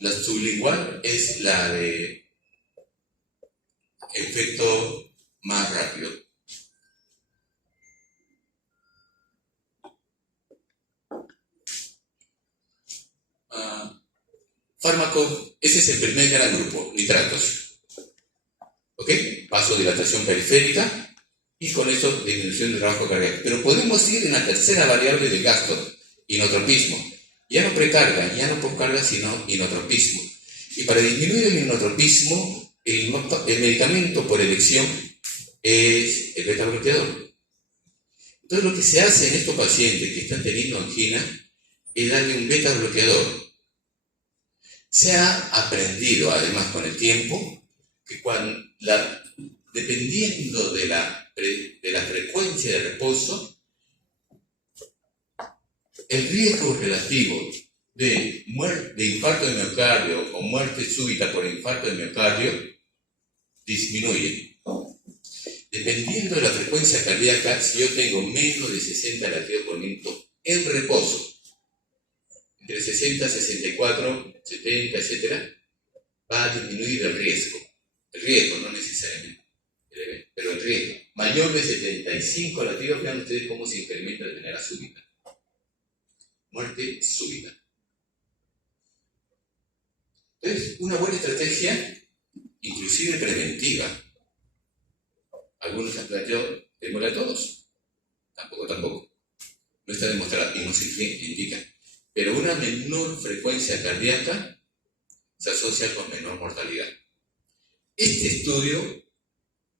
la sublingual es la de efecto más rápido. Fármacos, ese es el primer gran grupo, nitratos. ¿Ok? Vasodilatación periférica y con eso disminución del trabajo cardíaco. Pero podemos ir en la tercera variable del gasto, inotropismo. Ya no precarga, ya no poscarga, sino inotropismo. Y para disminuir el inotropismo, el medicamento por elección es el beta bloqueador. Entonces lo que se hace en estos pacientes que están teniendo angina es darle un beta bloqueador. Se ha aprendido además con el tiempo que dependiendo de la frecuencia de reposo, el riesgo relativo de infarto de miocardio o muerte súbita por infarto de miocardio disminuye. Dependiendo de la frecuencia cardíaca, si yo tengo menos de 60 latidos por minuto en reposo, entre 60, 64, 70, etc., va a disminuir el riesgo. El riesgo, no necesariamente, pero el riesgo. Mayor de 75 latidos, vean ustedes cómo se incrementa de manera súbita. Muerte súbita. Entonces, una buena estrategia, inclusive preventiva. Algunos han planteado, démosle a todos. Tampoco. No está demostrado y no se indica. Pero una menor frecuencia cardíaca se asocia con menor mortalidad. Este estudio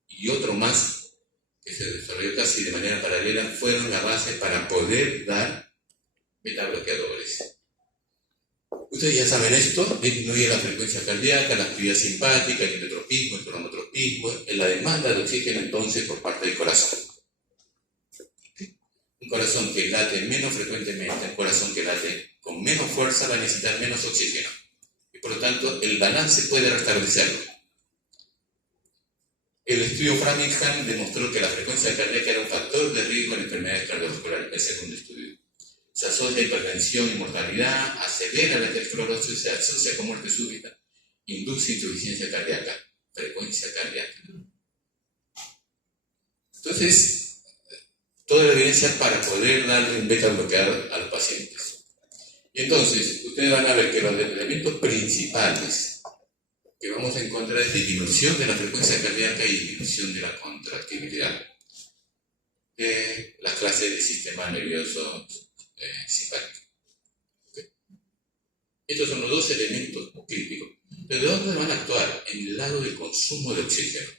y otro más que se desarrolló casi de manera paralela fueron la base para poder dar beta bloqueadores. Ustedes ya saben esto: disminuye la frecuencia cardíaca, la actividad simpática, el inotropismo, el cronotropismo, la demanda de oxígeno entonces por parte del corazón. Un corazón que late menos frecuentemente, un corazón que late con menos fuerza va a necesitar menos oxígeno. Y por lo tanto, el balance puede restablecerlo. El estudio Framingham demostró que la frecuencia cardíaca era un factor de riesgo en enfermedades cardiovasculares, el segundo estudio. Se asocia a hipertensión y mortalidad, acelera la aterosclerosis, se asocia con muerte súbita, induce insuficiencia cardíaca, frecuencia cardíaca. Entonces, toda la evidencia para poder darle un beta bloqueador a los pacientes. Y entonces, ustedes van a ver que los elementos principales que vamos a encontrar es disminución de la frecuencia cardíaca y disminución de la contractibilidad de las clases del sistema nervioso simpático. ¿Okay? Estos son los dos elementos críticos. ¿Pero de dónde van a actuar? En el lado del consumo de oxígeno.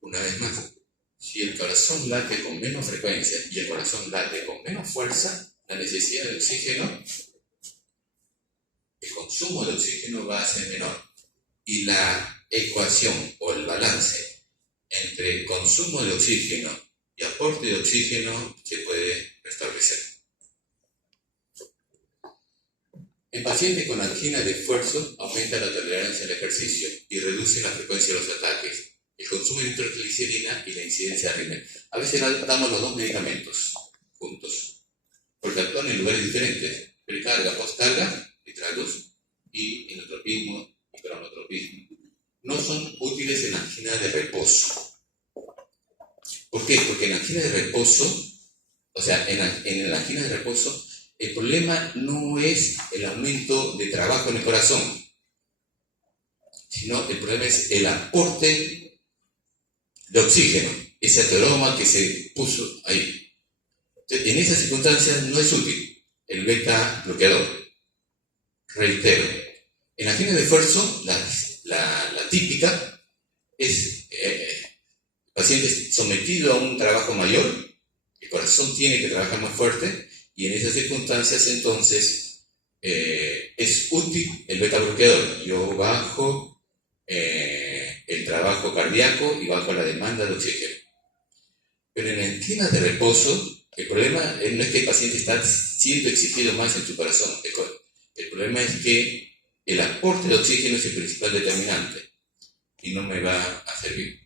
Una vez más, si el corazón late con menos frecuencia y el corazón late con menos fuerza, la necesidad de oxígeno, el consumo de oxígeno va a ser menor. Y la ecuación o el balance entre consumo de oxígeno y aporte de oxígeno se puede restablecer. En pacientes con angina de esfuerzo aumenta la tolerancia al ejercicio y reduce la frecuencia de los ataques, el consumo de nitroglicerina y la incidencia de arritmia. A veces damos los dos medicamentos juntos, porque actúan en lugares diferentes: precarga, postcarga, nitratos, y inotropismo y cronotropismo. No son útiles en angina de reposo. ¿Por qué? Porque en angina de reposo, en la angina de reposo, el problema no es el aumento de trabajo en el corazón, sino el problema es el aporte de oxígeno, ese ateroma que se puso ahí. Entonces, en esas circunstancias no es útil el beta bloqueador. Reitero, en la angina de esfuerzo, la típica es paciente sometido a un trabajo mayor, el corazón tiene que trabajar más fuerte, y en esas circunstancias entonces es útil el beta bloqueador. Yo bajo el trabajo cardíaco y bajo la demanda de oxígeno. Pero en la angina de reposo, el problema no es que el paciente está siendo exigido más en su corazón. El problema es que el aporte de oxígeno es el principal determinante y no me va a servir.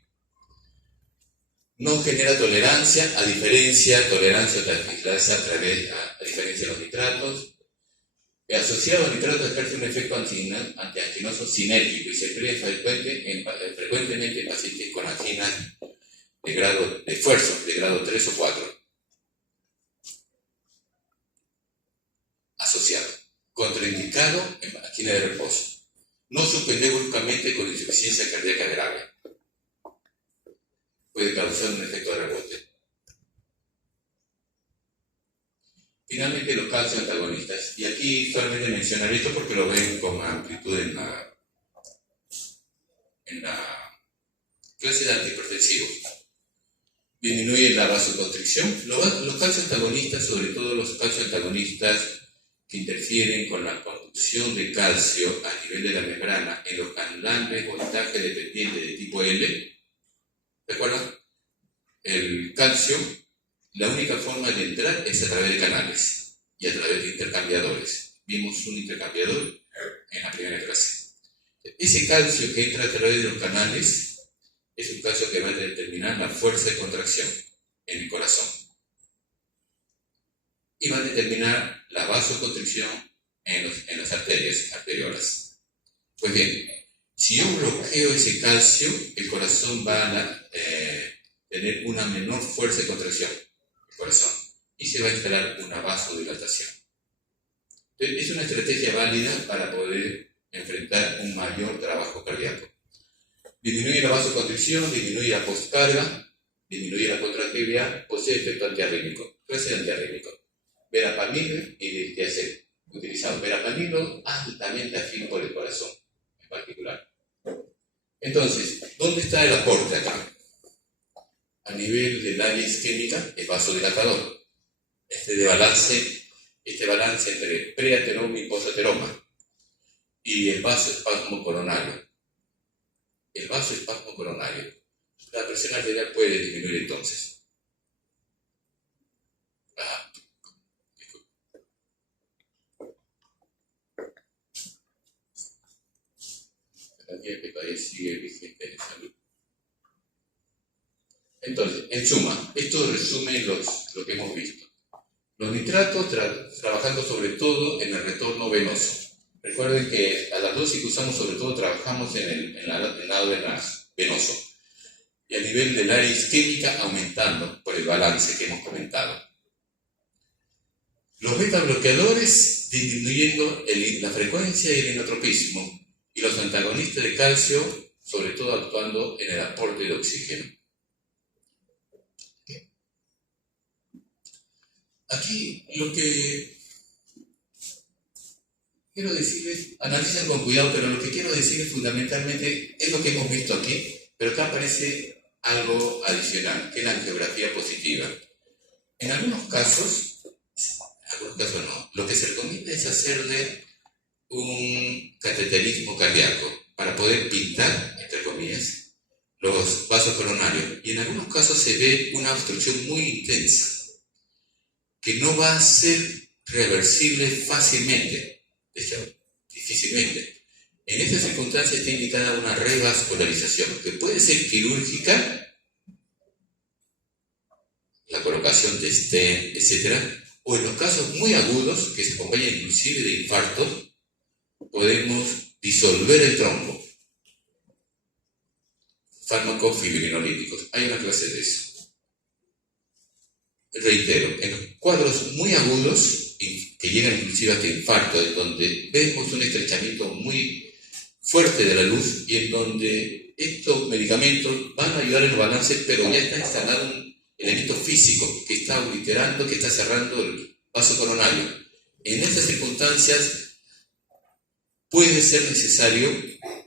No genera tolerancia, a diferencia tolerancia a diferencia de los nitratos. Asociado a nitratos ejerce un efecto antianginoso sinérgico y se emplea frecuentemente en pacientes con anginas de esfuerzo, de grado 3 o 4. Asociado. Contraindicado en angina de reposo. No suspender bruscamente con insuficiencia cardíaca grave. Puede causar un efecto de rebote. Finalmente, los calcio antagonistas. Y aquí solamente mencionaré esto porque lo ven con amplitud en la clase de antihipertensivos. Disminuye la vasoconstricción. Los calcio antagonistas, sobre todo los calcio antagonistas que interfieren con la conducción de calcio a nivel de la membrana en los canales voltaje dependiente de tipo L. ¿Recuerdan? El calcio, la única forma de entrar es a través de canales y a través de intercambiadores. Vimos un intercambiador en la primera clase. Ese calcio que entra a través de los canales es un calcio que va a determinar la fuerza de contracción en el corazón y va a determinar la vasoconstricción en las arterias arteriolas. Pues bien, si yo bloqueo ese calcio, el corazón va a tener una menor fuerza de contracción, el corazón, y se va a instalar una vasodilatación. Entonces, es una estrategia válida para poder enfrentar un mayor trabajo cardíaco. Disminuye la vasoconstricción, disminuye la postcarga, disminuye la contractividad, posee efecto antiarrítmico. ¿Qué es el antiarrítmico? Verapamilo y diltiazem. Utilizamos verapamilo altamente afín por el corazón, en particular. Entonces, ¿dónde está el aporte acá? A nivel del área isquémica, es vasodilatador. Este balance entre preateroma y posateroma. Y el vasoespasmo coronario. El vasoespasmo coronario. La presión arterial puede disminuir entonces. Que todavía sigue vigente en salud. Entonces, en suma, esto resume lo que hemos visto. Los nitratos trabajando sobre todo en el retorno venoso. Recuerden que a la dosis que usamos sobre todo trabajamos en el lado venoso. Y a nivel del área isquémica aumentando por el balance que hemos comentado. Los beta bloqueadores disminuyendo la frecuencia y el inotropismo. Y los antagonistas de calcio, sobre todo actuando en el aporte de oxígeno. Aquí lo que quiero decirles, analicen con cuidado, pero lo que quiero decirles fundamentalmente es lo que hemos visto aquí, pero acá aparece algo adicional, que es la angiografía positiva. En algunos casos no, lo que se recomienda es hacerle un cateterismo cardíaco para poder pintar, entre comillas, los vasos coronarios. Y en algunos casos se ve una obstrucción muy intensa, que no va a ser reversible fácilmente, de hecho, difícilmente. En estas circunstancias está indicada una revascularización, que puede ser quirúrgica, la colocación de stent, etc., o en los casos muy agudos, que se acompañan inclusive de infartos, podemos disolver el trombo. Fármacos fibrinolíticos. Hay una clase de eso. Reitero, en los cuadros muy agudos, que llegan inclusive hasta infarto, en donde vemos un estrechamiento muy fuerte de la luz y en donde estos medicamentos van a ayudar en el balance, pero ya está instalado un elemento físico que está obliterando, que está cerrando el vaso coronario. En estas circunstancias puede ser necesario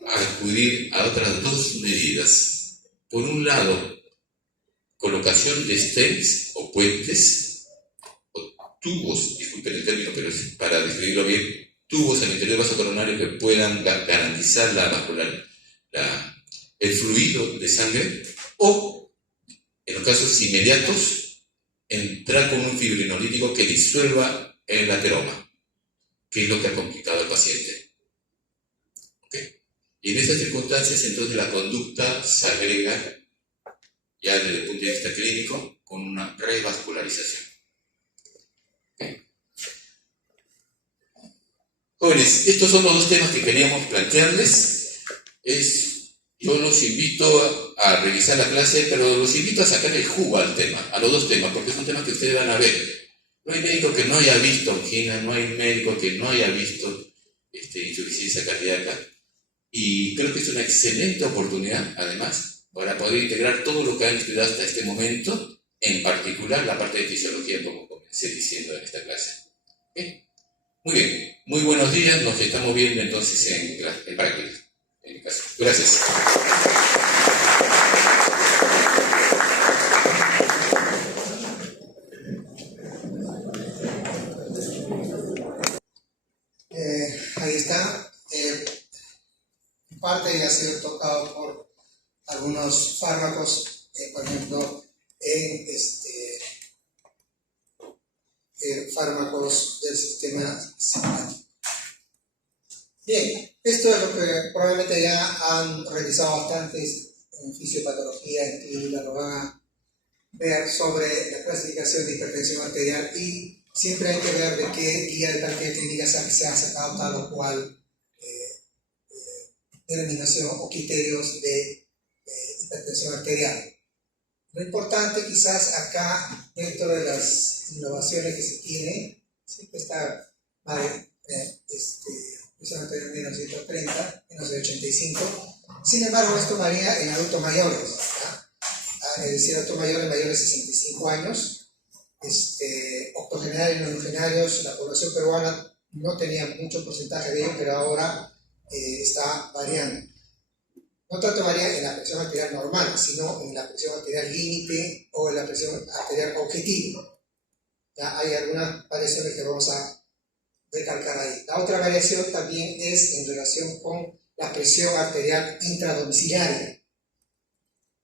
acudir a otras dos medidas. Por un lado, colocación de stents o puentes, o tubos, disculpen el término, pero es para describirlo bien, tubos en el interior del vaso coronario que puedan garantizar el fluido de sangre, o, en los casos inmediatos, entrar con un fibrinolítico que disuelva el ateroma, qué es lo que ha complicado al paciente. ¿Ok? Y en esas circunstancias, entonces, la conducta se agrega, ya desde el punto de vista clínico, con una revascularización. ¿Ok? Jóvenes, estos son los dos temas que queríamos plantearles. Yo los invito a revisar la clase, pero los invito a sacar el jugo al tema, a los dos temas, porque son temas que ustedes van a ver. No hay médico que no haya visto angina, no hay médico que no haya visto insuficiencia cardíaca, y creo que es una excelente oportunidad, además, para poder integrar todo lo que han estudiado hasta este momento, en particular la parte de fisiología, como comencé diciendo en esta clase. ¿Okay? Muy bien, muy buenos días, nos estamos viendo entonces en práctica. En caso. Gracias. Ahí está. En parte ya ha sido tocado por algunos fármacos, por ejemplo, en fármacos del sistema simpático. Bien, esto es lo que probablemente ya han revisado bastantes en fisiopatología, en clínica, lo van a ver sobre la clasificación de hipertensión arterial, y siempre hay que ver de qué guía de tal clínica se ha sacado tal o cual denominación o criterios de hipertensión arterial. Lo importante quizás acá, dentro de las innovaciones que se tiene, siempre está especialmente en 1930, 1985, sin embargo esto varía en adultos mayores, es decir, adultos mayores de 65 años, octogenarios y nonagenarios. La población peruana no tenía mucho porcentaje de ello, pero ahora está variando. No tanto varía en la presión arterial normal, sino en la presión arterial límite o en la presión arterial objetivo. Ya hay algunas variaciones que vamos a recalcar ahí. La otra variación también es en relación con la presión arterial intradomiciliaria.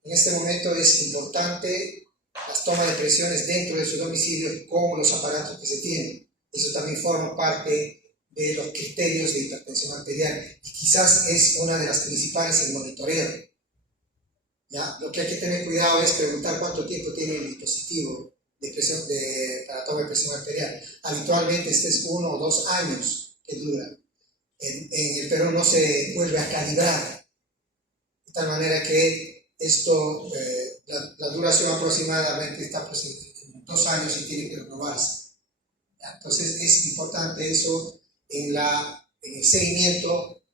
En este momento es importante las tomas de presiones dentro de su domicilio con los aparatos que se tienen. Eso también forma parte de los criterios de hipertensión arterial, y quizás es una de las principales el monitoreo. ¿Ya? Lo que hay que tener cuidado es preguntar cuánto tiempo tiene el dispositivo para toma de presión arterial. Habitualmente este es 1 o 2 años que dura. En el Perú no se vuelve a calibrar, de tal manera que esto, la duración aproximadamente está en 2 años y tiene que renovarse. ¿Ya? Entonces es importante eso en el seguimiento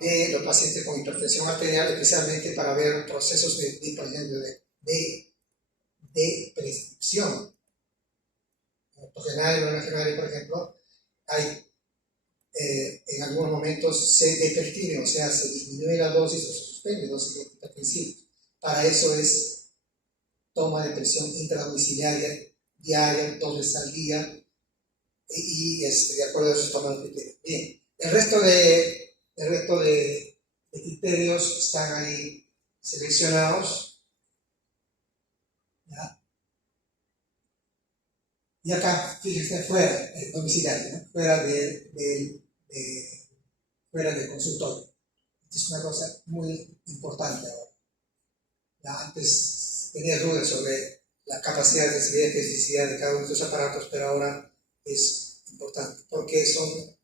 de los pacientes con hipertensión arterial, especialmente para ver procesos por ejemplo, de prescripción. Octogenario, nonagenario, por ejemplo, hay en algunos momentos se deprescribe, o sea, se disminuye la dosis o se suspende dosis de hipertensivos. Para eso es toma de presión intradomiciliaria diaria, 2 veces al día, y de acuerdo a esos tomas de criterios. Bien, el resto de criterios están ahí seleccionados. ¿Ya? Y acá, fíjense, fuera domiciliario, ¿no? fuera del consultorio. Esto es una cosa muy importante ahora. Ya antes tenía dudas sobre la capacidad de sensibilidad y especificidad de cada uno de estos aparatos, pero ahora es importante porque son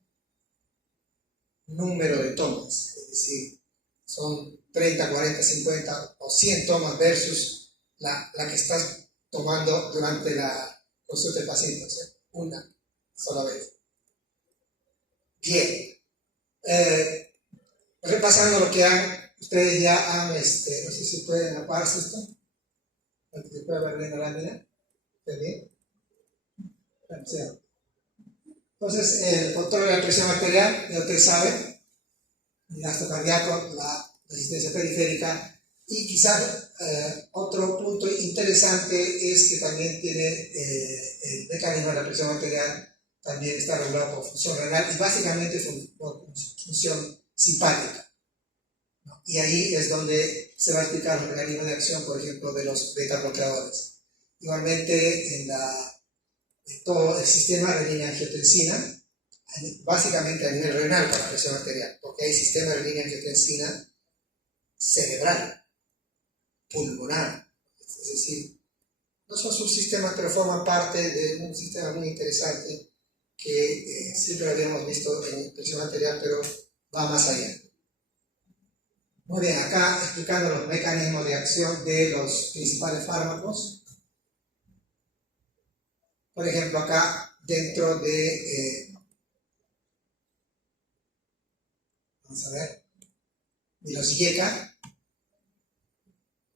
número de tomas, es decir, son 30, 40, 50 o 100 tomas versus la que estás tomando durante la consulta del paciente, o sea, una sola vez. Bien, repasando lo que ustedes ya han, no sé si pueden apagarse esto, para que se pueda ver bien la lámina. ¿Está bien? Entonces, el control de la presión arterial, ya ustedes saben, el gasto cardíaco, la resistencia periférica, y quizás otro punto interesante es que también tiene el mecanismo de la presión arterial, también está regulado por función renal y básicamente por función simpática. ¿No? Y ahí es donde se va a explicar los mecanismos de acción, por ejemplo, de los beta bloqueadores. Igualmente, en todo el sistema renina-angiotensina básicamente a nivel renal con la presión arterial, porque hay sistema de renin-angiotensina cerebral, pulmonar, es decir, no son subsistemas, pero forman parte de un sistema muy interesante que siempre habíamos visto en presión arterial, pero va más allá. Muy bien, acá explicando los mecanismos de acción de los principales fármacos. Por ejemplo, acá dentro de, vamos a ver, de los IECA,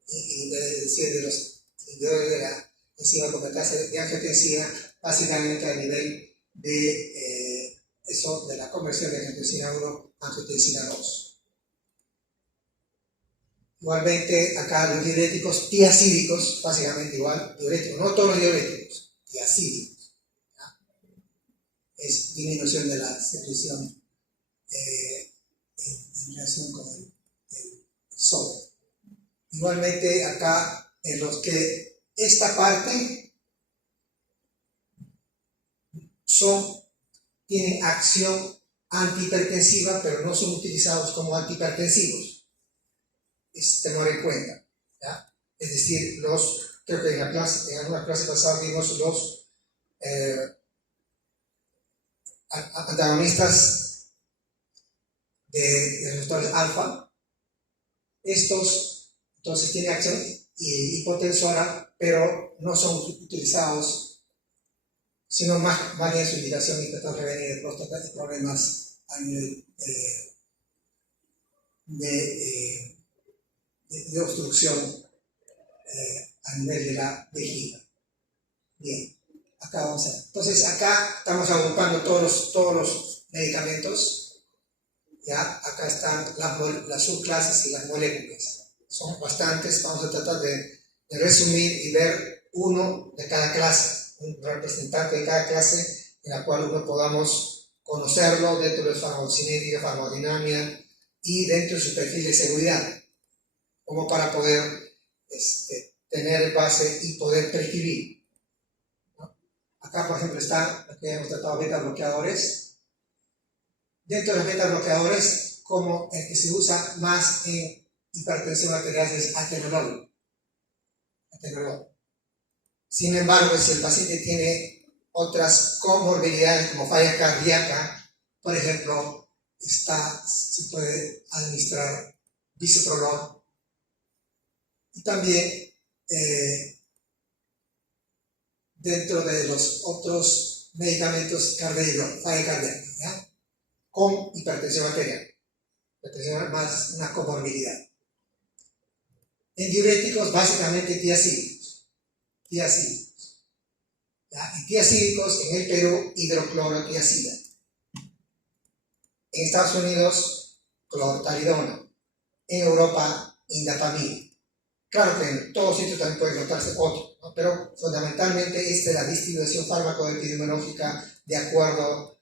y de los inhibidores de la enzima completase de angiotensinas, básicamente a nivel de eso, de la conversión de angiotensina 1 a angiotensina 2. Igualmente, acá los diuréticos tiacídicos, básicamente igual, diuréticos, no todos los diuréticos, tiacídicos. ¿Ya? Es disminución de la secreción en relación con el sodio. Igualmente, acá en los que esta parte tienen acción antihipertensiva, pero no son utilizados como antihipertensivos. Es tener en cuenta, ¿ya? Es decir, creo que en alguna clase pasada vimos los antagonistas de receptores alfa. Estos entonces tienen acción hipotensora, pero no son utilizados, sino más bien su indicación hipertensiva de próstata y problemas a nivel de obstrucción a nivel de la vejiga. Bien, acá vamos a ver. Entonces acá estamos agrupando todos los medicamentos. Ya, acá están las subclases y las moléculas. Son bastantes, vamos a tratar de resumir y ver uno de cada clase, un representante de cada clase en la cual uno podamos conocerlo dentro de su farmacocinética, farmacodinámica y dentro de su perfil de seguridad, como para poder tener base y poder prescribir, ¿no? Acá, por ejemplo, están lo que hemos tratado, beta bloqueadores. Dentro de los beta bloqueadores, como el que se usa más en hipertensión arterial es atenolol. Sin embargo, si el paciente tiene otras comorbilidades como falla cardíaca, por ejemplo, se puede administrar bisoprolol. Y también dentro de los otros medicamentos falla cardíaca, ¿ya? Con hipertensión arterial, más una comorbilidad. En diuréticos, básicamente tiacídicos. ¿Ya? En tiacídicos, en el Perú, hidroclorotiazida. En Estados Unidos, clortalidona. En Europa, indapamida. Claro que en todos sitios también puede notarse otro, ¿no? Pero fundamentalmente esta es la distribución farmacoepidemiológica de acuerdo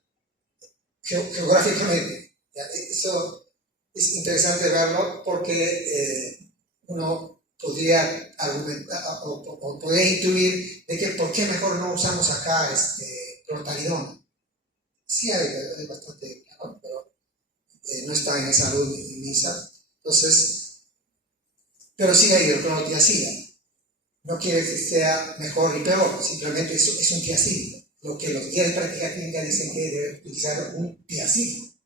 geográficamente. ¿Ya? Eso es interesante verlo porque uno podría argumentar o podría intuir de que por qué mejor no usamos acá clortalidona. Sí hay bastante, ¿no? Pero no está en esa luz inmensa. Entonces, pero sí hay hidroclorotiazida. No quiere decir que sea mejor y peor, simplemente es un tiacídico. Lo que los guías de práctica clínica dicen que debe utilizar un tiacídico.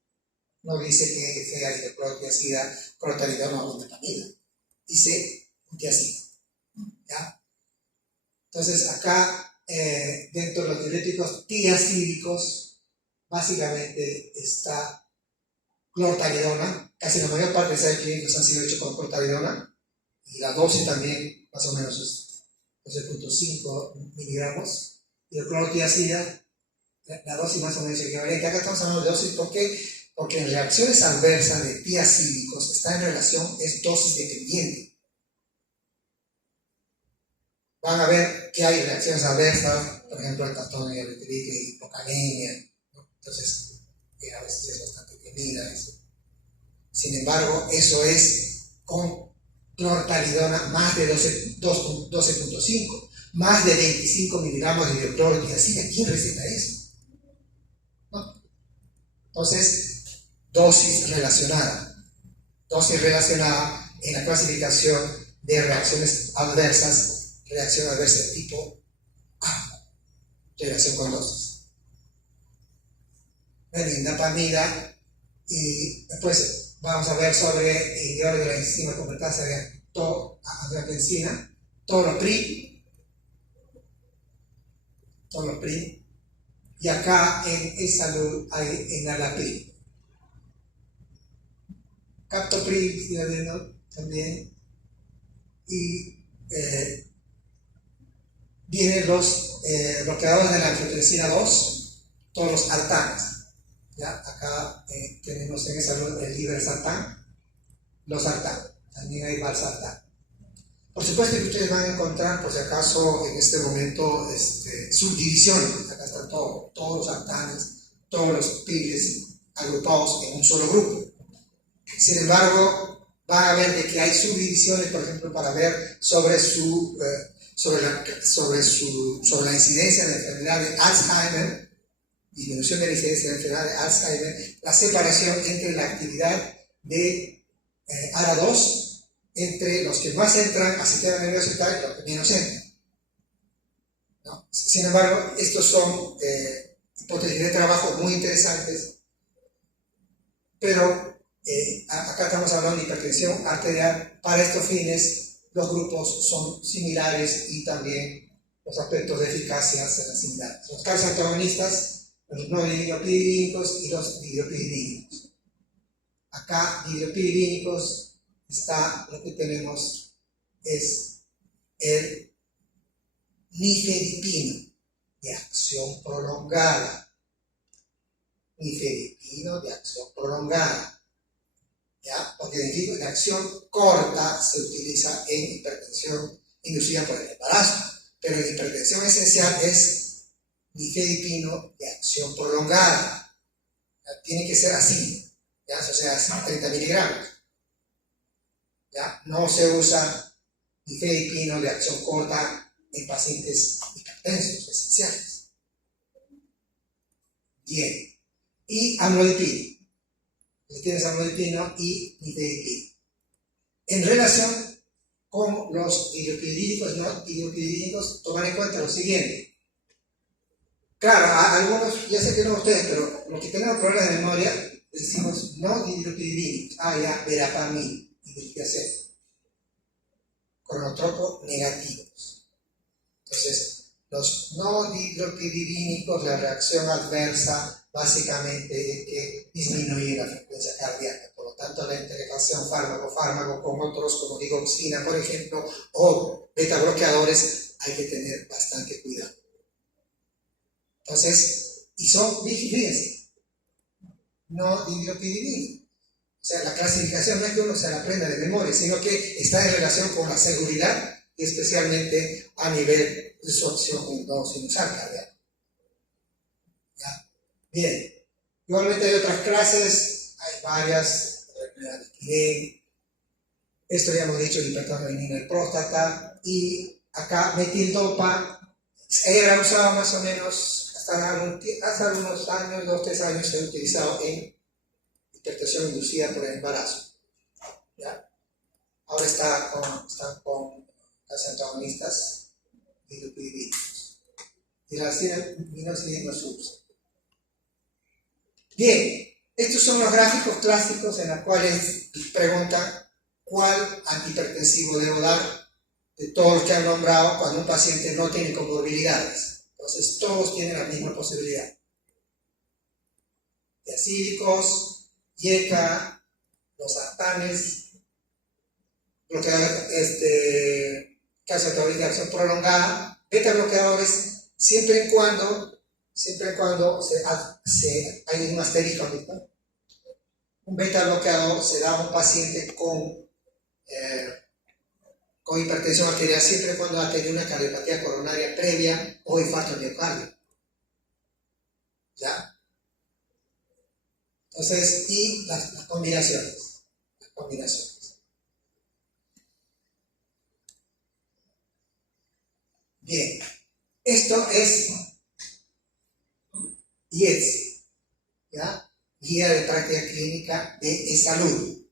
No dice que sea hidroclorotiazida, clortalidona o indapamida. Dice un tiacídico. ¿Ya? Entonces acá, dentro de los diuréticos tiacídicos, básicamente está clortalidona. Casi la mayor parte de ensayos clínicos han sido hechos con clortalidona. Y la dosis también, más o menos, es 12.5 miligramos. Y el clorotiazida, la dosis más o menos es equivalente. Acá estamos hablando de dosis, ¿por qué? Porque en reacciones adversas de tiacídicos está en relación, es dosis dependiente. Van a ver que hay reacciones adversas, por ejemplo, el trastorno de diabetes, hipocalemia, ¿no? Entonces, a veces es bastante temida eso. Sin embargo, eso es con clortalidona más de 12.5, más de 25 miligramos de hidroclorotiazida. ¿Quién receta eso? ¿No? Entonces, dosis relacionada. Dosis relacionada en la clasificación de reacción adversa de tipo A, relación con dosis. Indapamida, y después vamos a ver sobre inhibidores de la enzima convertasa de angiotensina, torloprin, y acá en E-Salud hay enalapril. Captopril, también, y vienen los bloqueadores de la angiotensina 2, todos los artanes. ¿Ya? Acá tenemos en E-Salud el ibersartán, los sartán, también hay valsartán. Por supuesto que ustedes van a encontrar, por si acaso, en este momento, subdivisiones. Acá están todos los sartanes, todos los piles agrupados en un solo grupo. Sin embargo, van a ver de que hay subdivisiones, por ejemplo, para ver sobre la incidencia de la enfermedad de Alzheimer, disminución de la incidencia de la enfermedad de Alzheimer, la separación entre la actividad de ARA2 entre los que más entran al sistema nervioso central y los que menos entran, ¿no? Sin embargo, estos son hipótesis de trabajo muy interesantes, pero acá estamos hablando de hipertensión arterial. Para estos fines, los grupos son similares y también los aspectos de eficacia serán similares. Los calcioantagonistas, los no dihidropiridínicos y los dihidropiridínicos. Acá, dihidropiridínicos, está lo que tenemos es el nifedipino de acción prolongada. Nifedipino de acción prolongada. ¿Ya? Porque de acción corta se utiliza en hipertensión inducida por el embarazo, pero en hipertensión esencial es nifedipino de acción prolongada. ¿Ya? Tiene que ser así, ¿ya? O sea, 30 miligramos. ¿Ya? No se usa nifedipino de acción corta en pacientes hipertensos esenciales. Bien. Y amlodipino. Tienes amlodipino y nifedipino. En relación con los dihidropiridínicos, no dihidropiridínicos, tomar en cuenta lo siguiente. Claro, a algunos, ya sé que no ustedes, pero los que tenemos problemas de memoria, decimos no dihidropiridínicos. Ya, verapamil. Cronotropo negativos. Entonces, los no dihidropiridínicos, la reacción adversa básicamente es que disminuye la frecuencia cardíaca. Por lo tanto, la interacción fármaco-fármaco con otros como digoxina, por ejemplo, o beta bloqueadores, hay que tener bastante cuidado. Entonces, y son, fíjense, no dihidropiridínicos. O sea, la clasificación no es que uno se la aprenda de memoria, sino que está en relación con la seguridad y especialmente a nivel de su opción no sinusal cardíaca. ¿Ya? Bien. Igualmente hay otras clases, hay varias, esto ya hemos dicho, el hipertensión benigna de próstata, y acá metildopa, era usado más o menos hasta algunos años, 2-3 años, se ha utilizado en hipertensión inducida por el embarazo. ¿Ya? Ahora están con las antagonistas dihidropiridínicos. Y la minoxidil no se usa. Bien, estos son los gráficos clásicos en los cuales preguntan cuál antihipertensivo debo dar de todos los que han nombrado cuando un paciente no tiene comorbilidades. Entonces, todos tienen la misma posibilidad. Diacídicos, YECA, los sartanes, bloqueadores, calcioantagonistas de acción prolongada, beta bloqueadores, siempre y cuando hay un asterisco, ¿no? Un beta bloqueador se da a un paciente con hipertensión arterial siempre y cuando ha tenido una cardiopatía coronaria previa o infarto de miocardio. ¿Ya? Entonces, y las combinaciones. Bien, esto es IETSI, ¿ya? guía de práctica clínica de salud.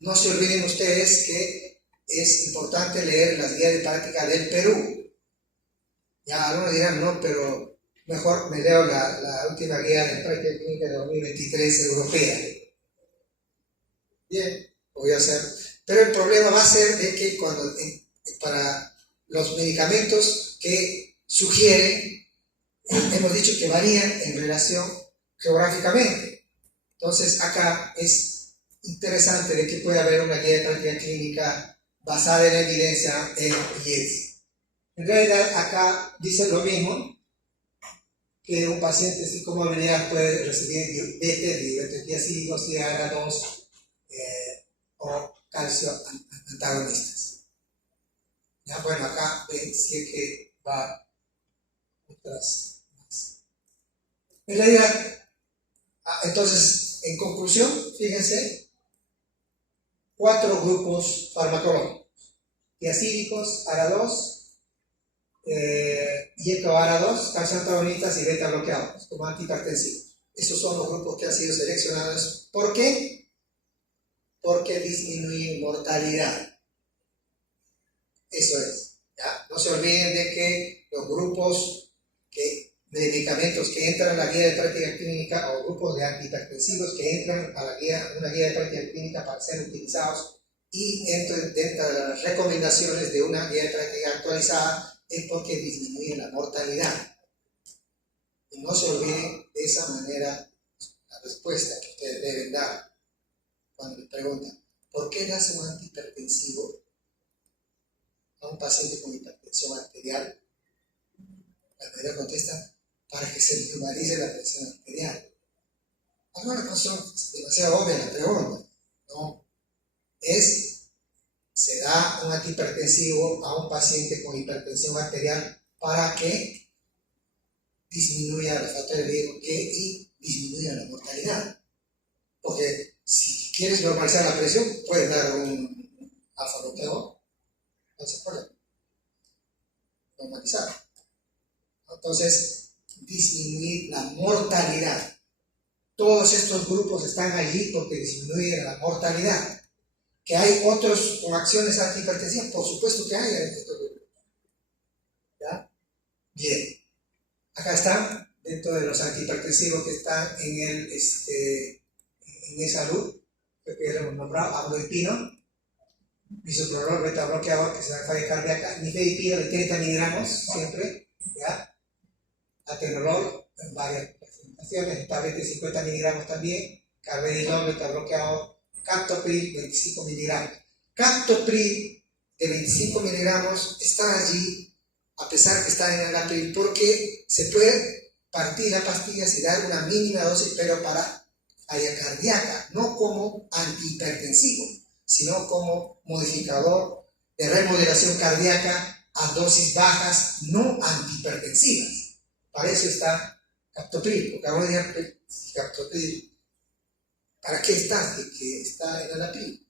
No se olviden ustedes que es importante leer las guías de práctica del Perú. Ya algunos dirán, no, pero mejor me leo la última guía de práctica clínica de 2023 europea. Bien, voy a hacer. Pero el problema va a ser de que para los medicamentos que sugieren, hemos dicho que varían en relación geográficamente. Entonces acá es interesante de que pueda haber una guía de práctica clínica basada en evidencia en IES. En realidad acá dice lo mismo, que un paciente sin comorbilidad puede recibir diuretos diacídicos, diágrados o calcio antagonistas. Ya, bueno, acá ven si es que va otras más. En realidad, entonces, en conclusión, fíjense, 4 grupos farmacológicos: diacídicos, ARA2, ARA2, calcio antagonistas y beta bloqueados como antihipertensivos. Esos son los grupos que han sido seleccionados. ¿Por qué? Porque disminuyen mortalidad. Eso es. ¿Ya? No se olviden de que los grupos de medicamentos que entran a la guía de práctica clínica o grupos de antihipertensivos que entran a una guía de práctica clínica para ser utilizados y entran dentro de las recomendaciones de una guía de práctica actualizada es porque disminuyen la mortalidad. Y no se olviden de esa manera la respuesta que ustedes deben dar cuando les preguntan ¿por qué das un antihipertensivo a un paciente con hipertensión arterial? La mayoría contesta para que se normalice la presión arterial. Algunas no son demasiado obvias la pregunta, ¿no? Se da un antihipertensivo a un paciente con hipertensión arterial para que disminuya los factores de riesgo y disminuya la mortalidad. Porque si quieres normalizar la presión, puedes dar un alfa-bloqueador, no se puede normalizar. Entonces, disminuir la mortalidad. Todos estos grupos están allí porque disminuyen la mortalidad. ¿Que hay otros con acciones antihipertensivas? Por supuesto que hay en estos grupos. ¿Ya? Bien. Acá están, dentro de los antihipertensivos que están en salud, que hemos nombrado, amlodipino, bisoprolol, beta bloqueador, que se da falla cardíaca, nifedipino de 30 miligramos, siempre, ¿ya? Atenolol, en varias presentaciones, tableta de 50 miligramos también, carvedilol, beta bloqueador, captopril, 25 miligramos. Captopril de 25 miligramos está allí, a pesar que está en el API, porque se puede partir la pastilla y dar una mínima dosis, pero para falla cardíaca, no como antihipertensivo, sino como modificador de remodelación cardíaca a dosis bajas, no antihipertensivas. Para eso está captopril, porque ahora ya captopril, ¿para qué está? Que está en el API,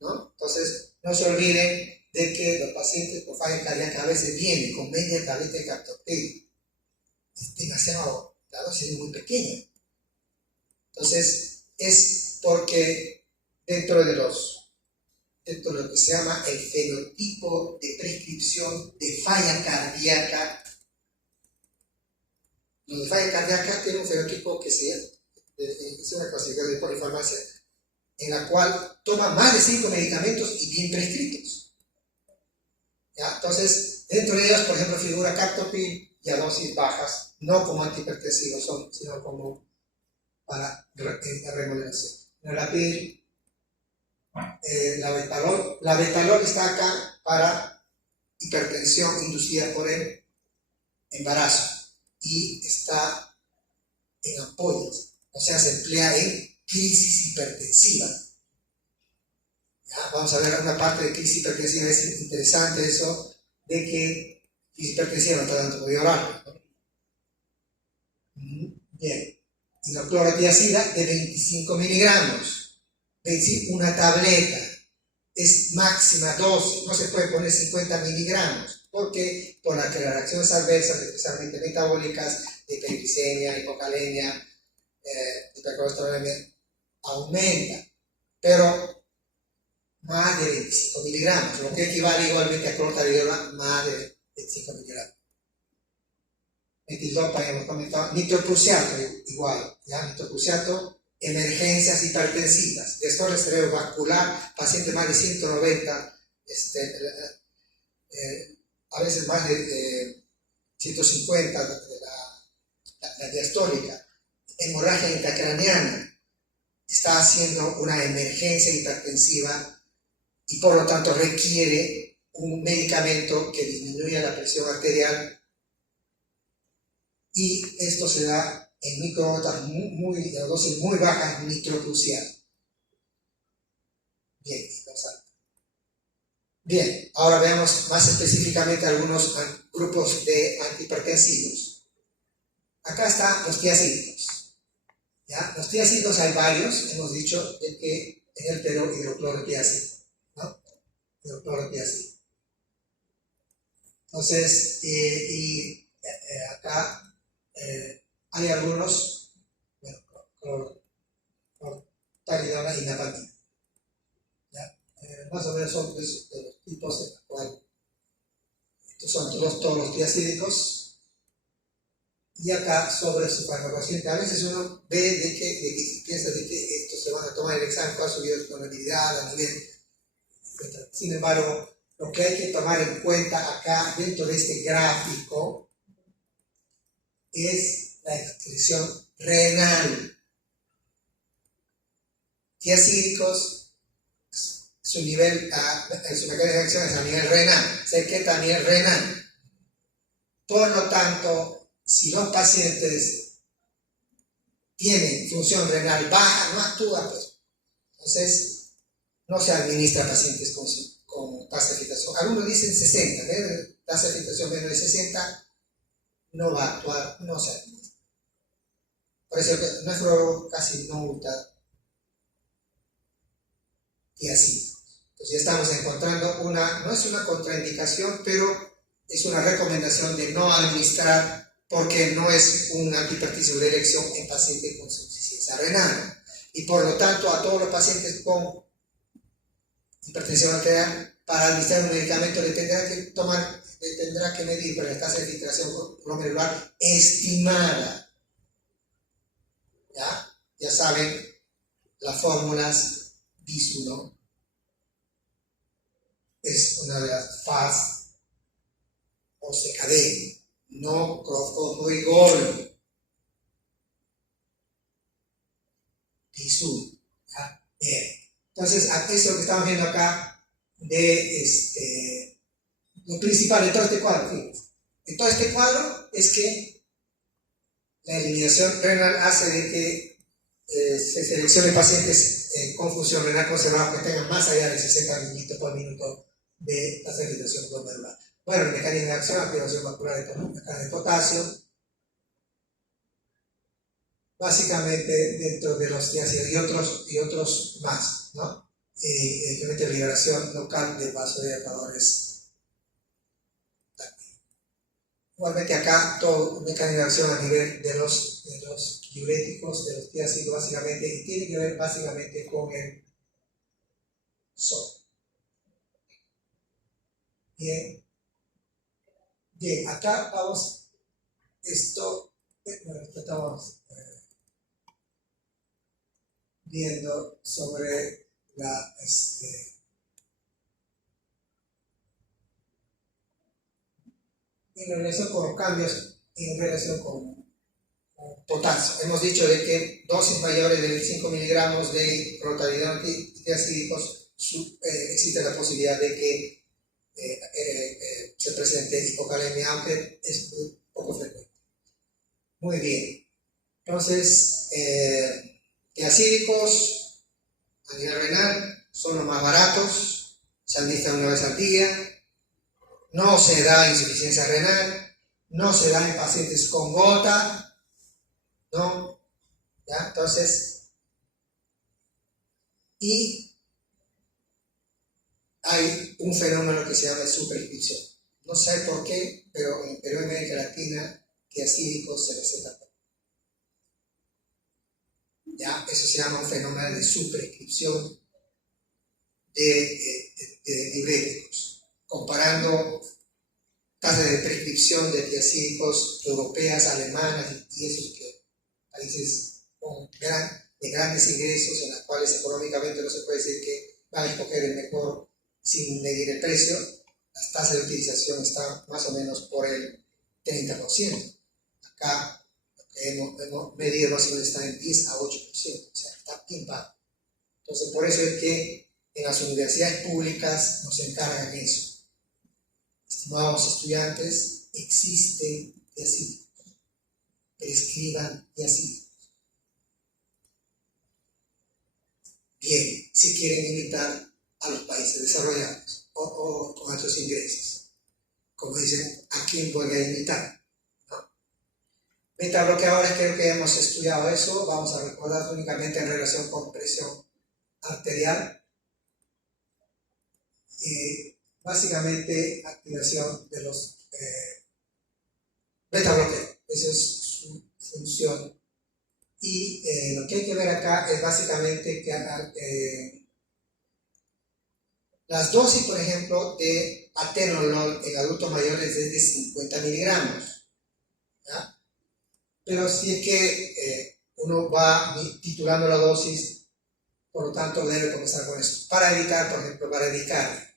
¿no? Entonces, no se olviden de que los pacientes con falla cardíaca a veces vienen con media tableta de captopril. Es demasiado, la dosis es muy pequeña. Entonces, es porque dentro de lo que se llama el fenotipo de prescripción de falla cardíaca, los de falla cardíaca tienen un fenotipo que es una clasificación de polifarmacia, en la cual toma más de 5 medicamentos y bien prescritos. ¿Ya? Entonces, dentro de ellos, por ejemplo, figura captopril y a dosis bajas, no como antihipertensivos, sino como para remodelación. La betalol está acá para hipertensión inducida por el embarazo y está en ampollas, o sea, se emplea en crisis hipertensiva. ¿Ya? Vamos a ver una parte de crisis hipertensiva, es interesante eso, de que crisis hipertensiva no está dando de oral, ¿no? Bien. Hidroclorotiazida de 25 miligramos, es decir, una tableta, es máxima dosis, no se puede poner 50 miligramos, porque por las reacciones adversas, especialmente metabólicas, de hiperglicemia, hipocalemia, hipercolesterolemia aumenta, pero más de 25 miligramos, lo que equivale igualmente a clortalidona más de 25 miligramos. Metildopa, hemos comentado, nitroprusiato igual, ¿ya? Nitroprusiato, emergencias hipertensivas, desorden cerebrovascular, paciente más de 190, a veces más de 150 de la diastólica, hemorragia intracraneana, está haciendo una emergencia hipertensiva y por lo tanto requiere un medicamento que disminuya la presión arterial, y esto se da en microdosis dosis muy bajas nitroprusiato. Bien, ahora veamos más específicamente algunos grupos de antihipertensivos. Acá están los tiacídicos. ¿Ya? Los tiacídicos hay varios, hemos dicho de que en el Perú hidroclorotiácido, ¿no? Hidroclorotiácido. Entonces, acá hay algunos, bueno, clortalidona y napalmina. Más o menos son de los tipos en los cuales estos son todos los tiacídicos. Y acá sobre su farmacociente, a veces uno ve de que piensa de que estos se van a tomar el examen cuál su biodisponibilidad a nivel, etc. Sin embargo, lo que hay que tomar en cuenta acá dentro de este gráfico es la excreción renal. Tiacídicos, su nivel, su mecanismo de acción es a nivel renal, se queda a nivel renal. Por lo tanto, si los pacientes tienen función renal baja, no actúa, pues. Entonces, no se administra a pacientes con tasa de filtración. Algunos dicen 60, ¿eh? Tasa de filtración menos de 60, no va a actuar, no se administra. Por eso nuestro casi no usa tiacídicos. Entonces ya estamos encontrando no es una contraindicación, pero es una recomendación de no administrar porque no es un antihipertensivo de elección en pacientes con insuficiencia renal. Y por lo tanto, a todos los pacientes con hipertensión arterial, para administrar un medicamento le tendrá que medir la tasa de filtración glomerular estimada. Ya saben las fórmulas BIS1 es una de las FAS o CKD, no crofosforigol, BIS1. Bien. Entonces, eso es lo que estamos viendo acá de lo principal de todo este cuadro. Fíjense. En todo este cuadro es que la eliminación renal hace de que se seleccione pacientes con función renal conservada que tengan más allá de 60 mililitros por minuto de tasa de filtración glomerular. Bueno, el mecanismo de acción, activación vascular de potasio, básicamente dentro de los tiacídicos y otros más, ¿no? Evidentemente liberación local de vasodilatadores. Igualmente acá todo un mecanismo de acción a nivel de los diuréticos, de los tiacídicos básicamente, y tiene que ver básicamente con el sodio. Bien, acá vamos, estamos viendo sobre en relación con los cambios en relación con potasio. Hemos dicho de que dosis mayores de 25 miligramos de clortalidona y tiacídicos existe la posibilidad de que se presente hipocalemia, aunque es muy poco frecuente. Muy bien. Entonces, tiacídicos a nivel renal son los más baratos, se administran una vez al día, no se da insuficiencia renal, no se da en pacientes con gota, ¿no? ¿Ya? Entonces, y hay un fenómeno que se llama superscripción. No sé por qué, pero en Perú y América Latina, tiacídicos se recetan. ¿ya? Eso se llama un fenómeno de subprescripción de diuréticos. Comparando tasas de prescripción de tiazídicos europeas, alemanas y esos que países de grandes ingresos en los cuales económicamente no se puede decir que van a escoger el mejor sin medir el precio, las tasas de utilización están más o menos por el 30%. Acá lo que hemos medido más o menos está en 10 a 8%, o sea, está bien bajo. Entonces, por eso es que en las universidades públicas nos encargan eso. Estimados estudiantes, existen tiazídicos, prescriban tiazídicos. Bien, si quieren imitar a los países desarrollados o con altos ingresos, como dicen, ¿a quién voy a imitar? ¿No? Metabloqueadores, creo que hemos estudiado eso, vamos a recordar únicamente en relación con presión arterial. Básicamente activación de los beta-bloqueos, esa es su función. Y lo que hay que ver acá es básicamente que las dosis, por ejemplo, de atenolol en adultos mayores es de 50 miligramos, ¿ya? Pero si es que uno va titulando la dosis, por lo tanto debe comenzar con eso, para evitar, por ejemplo, para evitar,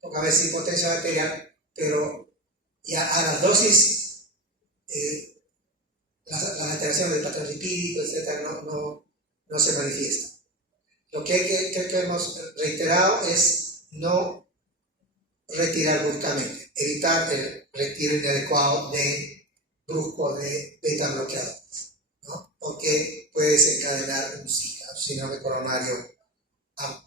porque a veces hipotensión arterial, pero ya a las dosis, las alteraciones del patrón lipídico, etc., no se manifiestan. Lo que hemos reiterado es no retirar bruscamente, evitar el retiro inadecuado brusco de beta bloqueadores, ¿no? Porque puede desencadenar un síndrome coronario agudo.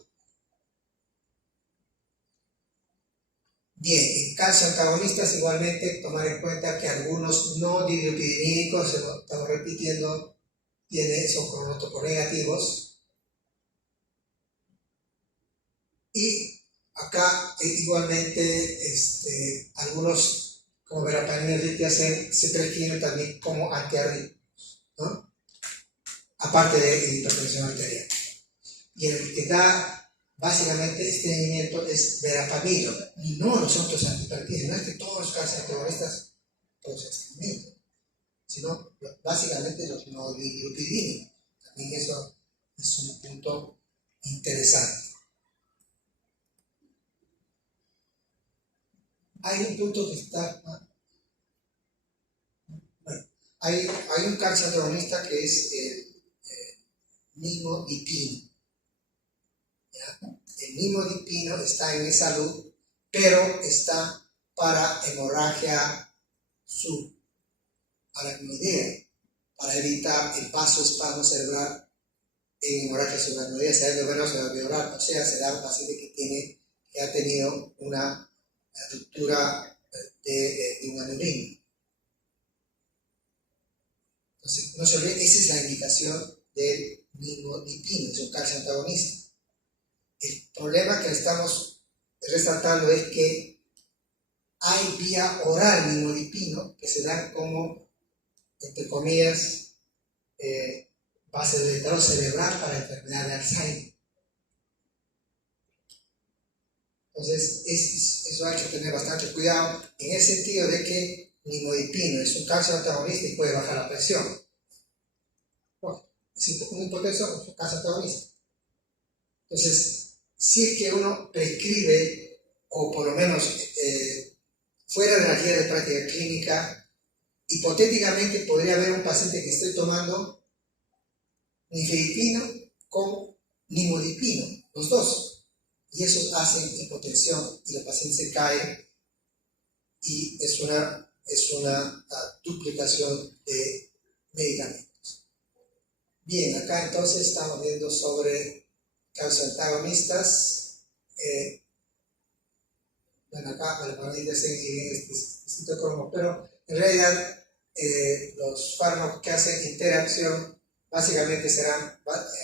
Bien, en calcio antagonistas igualmente tomar en cuenta que algunos no dihidropiridínicos, estamos repitiendo, son cronótopos negativos. Y acá igualmente algunos, como verapaminas de tiazén, se prescriben también como antiarrítmicos, ¿no? Aparte de hipertensión arterial. Y el que da básicamente estreñimiento es verapamilo, y no los otros antihipertensivos. No es que todos los calcios antagonistas producen estreñimiento, sino básicamente los no dihidropiridínicos. También eso es un punto interesante. Hay un punto que está... Bueno, hay un calcio antagonista que es el nimodipino. El nimodipino está en salud, pero está para hemorragia subaracnoidea, para evitar el vasoespasmo cerebral en hemorragia subaracnoidea, será venosa alveolar, o sea, será un paciente que ha tenido una ruptura de un aneurisma. Entonces, no se olviden, esa es la indicación del nimodipino, es un calcio antagonista. El problema que estamos resaltando es que hay vía oral nimodipino que se dan como, entre comillas, base de letrado cerebral para enfermedad de Alzheimer. Entonces, eso hay que tener bastante cuidado en el sentido de que nimodipino es un calcio antagonista y puede bajar la presión. Bueno, es un hipotenso, es un calcio antagonista. Entonces, si es que uno prescribe, o por lo menos fuera de la guía de práctica clínica, hipotéticamente podría haber un paciente que esté tomando nifedipino con nimodipino, los dos, y eso hace hipotensión y el paciente se cae y es una duplicación de medicamentos. Bien, acá entonces estamos viendo sobre calcio antagonistas. Bueno, acá en este cromo, pero en realidad los fármacos que hacen interacción básicamente serán,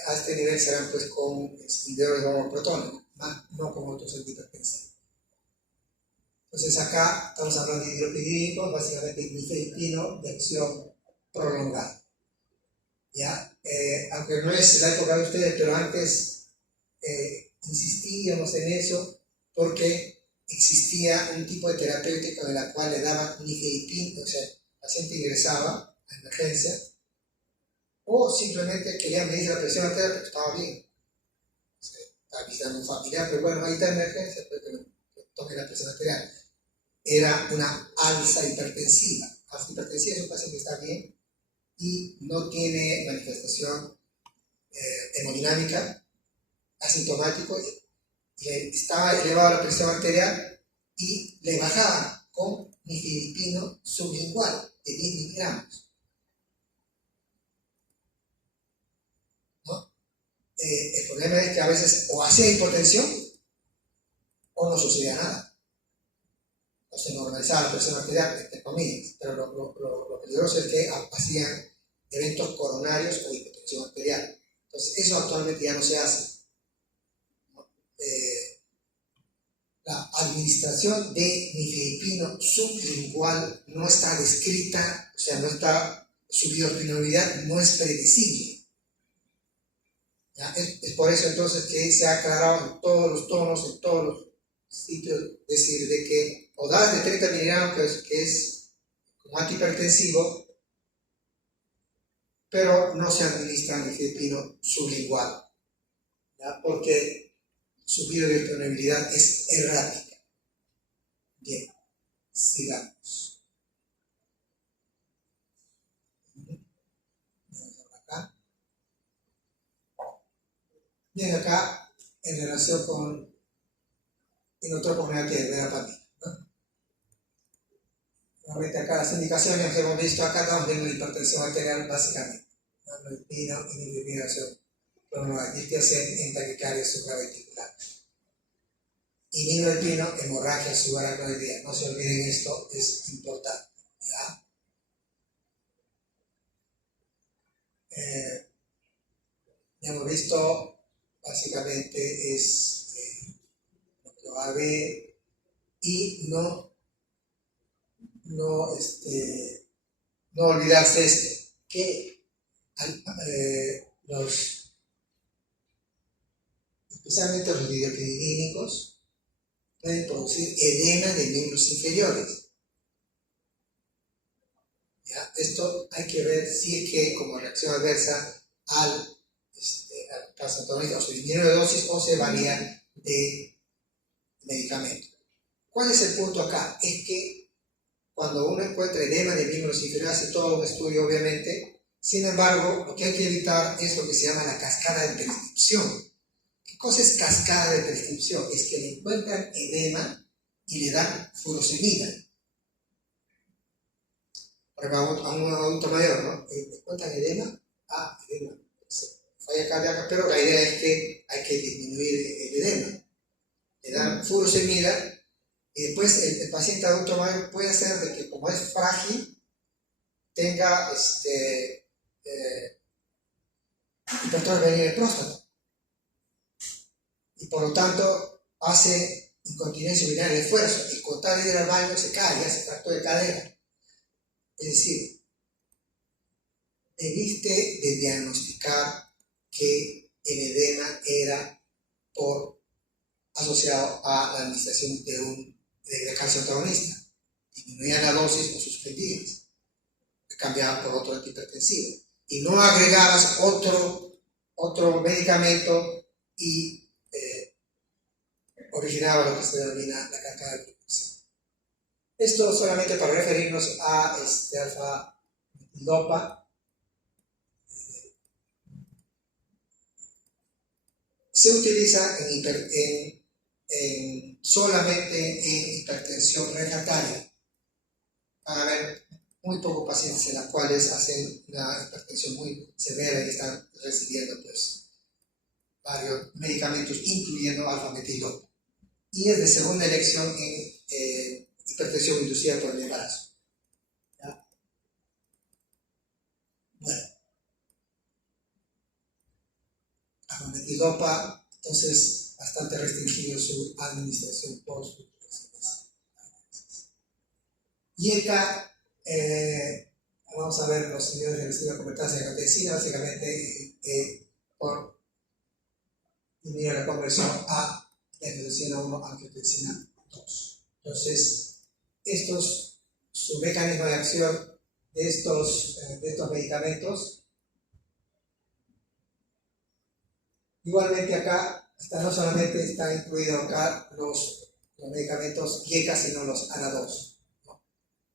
a este nivel serán pues con inhibidores de homoprotónicos, no con otros antihipertensivos. Entonces acá estamos hablando de hidropidínicos, básicamente nifedipino de acción prolongada. ¿ya? Aunque no es la época de ustedes, pero antes insistíamos en eso porque existía un tipo de terapéutico en la cual le daban nifedipina, o sea, el paciente ingresaba a emergencia o simplemente quería medir la presión arterial porque estaba bien. O sea, estaba visitando a un familiar, pero bueno, ahí está emergencia, pero que no tome la presión arterial. Era una alza hipertensiva. Alza hipertensiva es un paciente que está bien y no tiene manifestación hemodinámica, asintomático, y estaba elevada la presión arterial y le bajaban con nifedipino sublingual de 10 miligramos. ¿No? El problema es que a veces o hacía hipotensión o no sucedía nada. O se normalizaba la presión arterial, entre comillas, pero lo peligroso es que hacían eventos coronarios o hipotensión arterial. Entonces, eso actualmente ya no se hace. La administración de nifedipino sublingual no está descrita, o sea, no está, su bioequilibrabilidad no es predecible. ¿Ya? Es por eso entonces que se ha aclarado en todos los tonos, en todos los sitios, decir de que o das de 30 miligramos, que es como antihipertensivo, pero no se administra nifedipino sublingual, ¿ya? Porque su biodisponibilidad es errática. Bien, sigamos. Acá. Bien, acá en relación con inotropos negativos de la pandemia, ¿no? Nuevamente acá las indicaciones que hemos visto acá estamos viendo la hipertensión arterial básicamente. Amlodipina, inhibición, cronoagitiación en taquicardia supraventricular. Inhibidopino, hemorragia subaracnoidea. No se olviden esto, es importante. ¿Ya? Ya hemos visto, básicamente es lo que va a haber y no olvidarse esto, que especialmente los videoclínicos pueden producir edema de miembros inferiores. ¿Ya? Esto hay que ver si es que como reacción adversa al caso antagonista o se disminuye de dosis o se varía de medicamento. ¿Cuál es el punto acá? Es que cuando uno encuentra edema de miembros inferiores, hace todo un estudio obviamente, sin embargo, lo que hay que evitar es lo que se llama la cascada de prescripción. ¿Qué cosa es cascada de prescripción? Es que le encuentran edema y le dan furosemida. Por ejemplo, a un adulto mayor, ¿no? ¿Le encuentran edema? Edema. Falla cardíaca, pero la idea es que hay que disminuir el edema. Le dan furosemida y después el paciente adulto mayor puede hacer de que como es frágil, tenga hipertrofia de próstata. Y por lo tanto hace incontinencia urinaria de esfuerzo y con tal de ir al baño se cae, ya se fractura de cadera. Es decir, debiste de diagnosticar que el edema era asociado a la administración de calcio antagonista. Disminuían la dosis o suspendías, cambiaban por otro antihipertensivo. Y no agregabas otro medicamento y originaba lo que se denomina la cascada de prescripción. Esto solamente para referirnos a alfa-metilopa. Se utiliza solamente en hipertensión refractaria. Van a haber muy pocos pacientes en los cuales hacen una hipertensión muy severa y están recibiendo pues, varios medicamentos, incluyendo alfa-metilopa. Y es de segunda elección en hipertensión inducida por el embarazo. ¿Ya? Bueno. Alfa-metilopa, entonces, bastante restringido su administración post-utilización. Y acá, vamos a ver los niveles de residuo de convertancia de angiotensina, básicamente por disminuir la conversión a de angiotensina 1 a angiotensina 2. Entonces, su mecanismo de acción de estos medicamentos, igualmente acá no solamente están incluidos acá los medicamentos IECA, sino los ANA2, ¿no?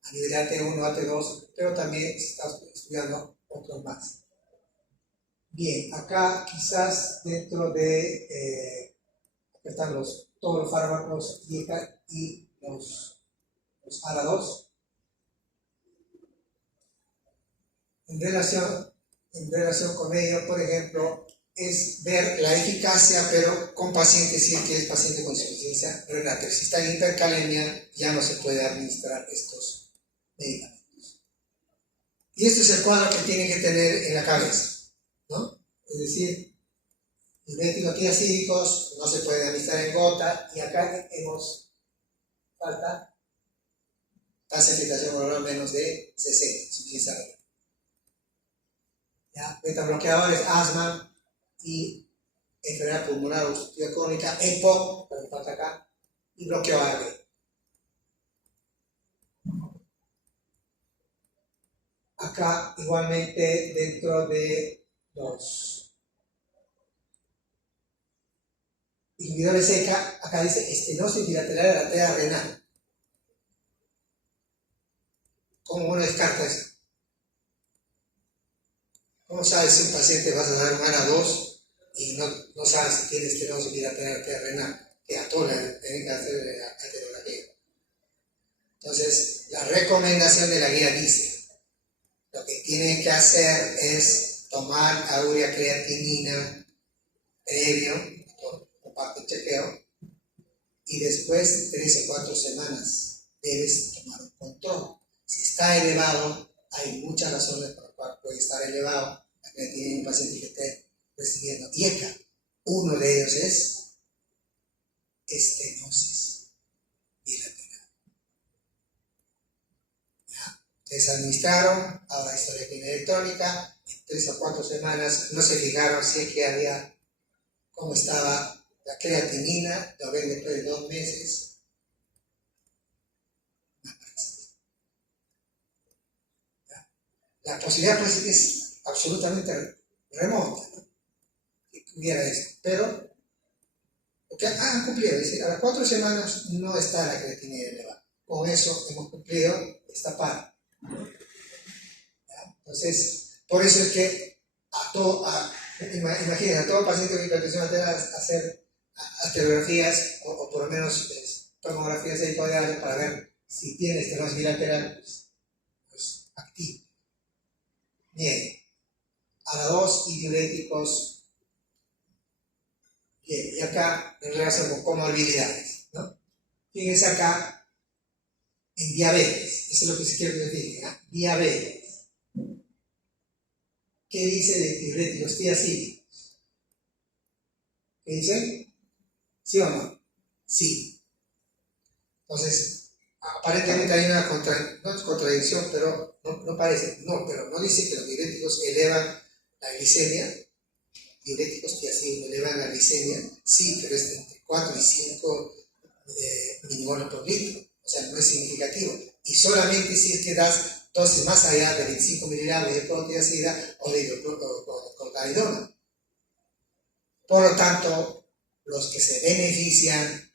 A nivel AT1, AT2, pero también se está estudiando otros más. Bien, acá quizás dentro de están todos los fármacos IECA y los ANA2. En relación con ello, por ejemplo, es ver la eficacia, pero con pacientes, si es que es paciente con insuficiencia renal. Pero si está en hipercalemia, ya no se puede administrar estos medicamentos. Y este es el cuadro que tienen que tener en la cabeza, ¿no? Es decir, diuréticos tiazídicos no se puede administrar en gota, y acá falta tasa de filtración oral menos de 60, insuficiencia renal. Beta bloqueadores, asma y enfermedad pulmonar obstructiva crónica, EPOC, pero falta acá, y bloqueo ARB. Acá, igualmente, dentro de los inhibidores ECA, acá dice estenosis bilateral de la arteria renal. ¿Cómo uno descarta eso? ¿Cómo sabes si un paciente vas a dar un ANA2 y no sabes si tiene estenosis bilateral de la arteria renal? Que a todos le tienen que hacer la arteriografía. Entonces, la recomendación de la guía dice, lo que tienen que hacer es tomar urea creatinina previo, por parte de chequeo, y después, 3 o 4 semanas, debes tomar un control. Si está elevado, hay muchas razones por las cuales puede estar elevado la creatinina en un paciente que esté recibiendo IECA. Uno de ellos es estenosis bilateral. Ustedes administraron, ahora historia clínica electrónica, en 3 o 4 semanas no se fijaron si es que había, cómo estaba la creatinina, lo ven después de 2 meses. La posibilidad pues es absolutamente remota, ¿no? Que hubiera eso, pero porque han cumplido, es decir, a las 4 semanas no está la creatinina elevada. Con eso hemos cumplido esta parte. Entonces, por eso es que imagínense, a todo paciente con hipertensión arterial hacer arteriografías o por lo menos tomografías hipodiales para ver si tiene estenosis bilateral pues activa. Bien, ANA2 y diuréticos. Bien, y acá en relación con comorbilidades, ¿no? Fíjense acá en diabetes, eso es lo que se quiere que les diga, diabetes. ¿Qué dice de diuréticos tiazídicos? ¿Qué dice? ¿Sí o no? Sí. Entonces, aparentemente hay una contradicción, pero no parece, pero no dice que los diuréticos elevan la glicemia. Diuréticos tiazídicos elevan la glicemia, sí, pero es entre 4 y 5 milimoles por litro, o sea, no es significativo. Y solamente si es que das dosis más allá de 25 miligramos de hidroclorotiazida o de hidroclorocaridona. Por lo tanto, los que se benefician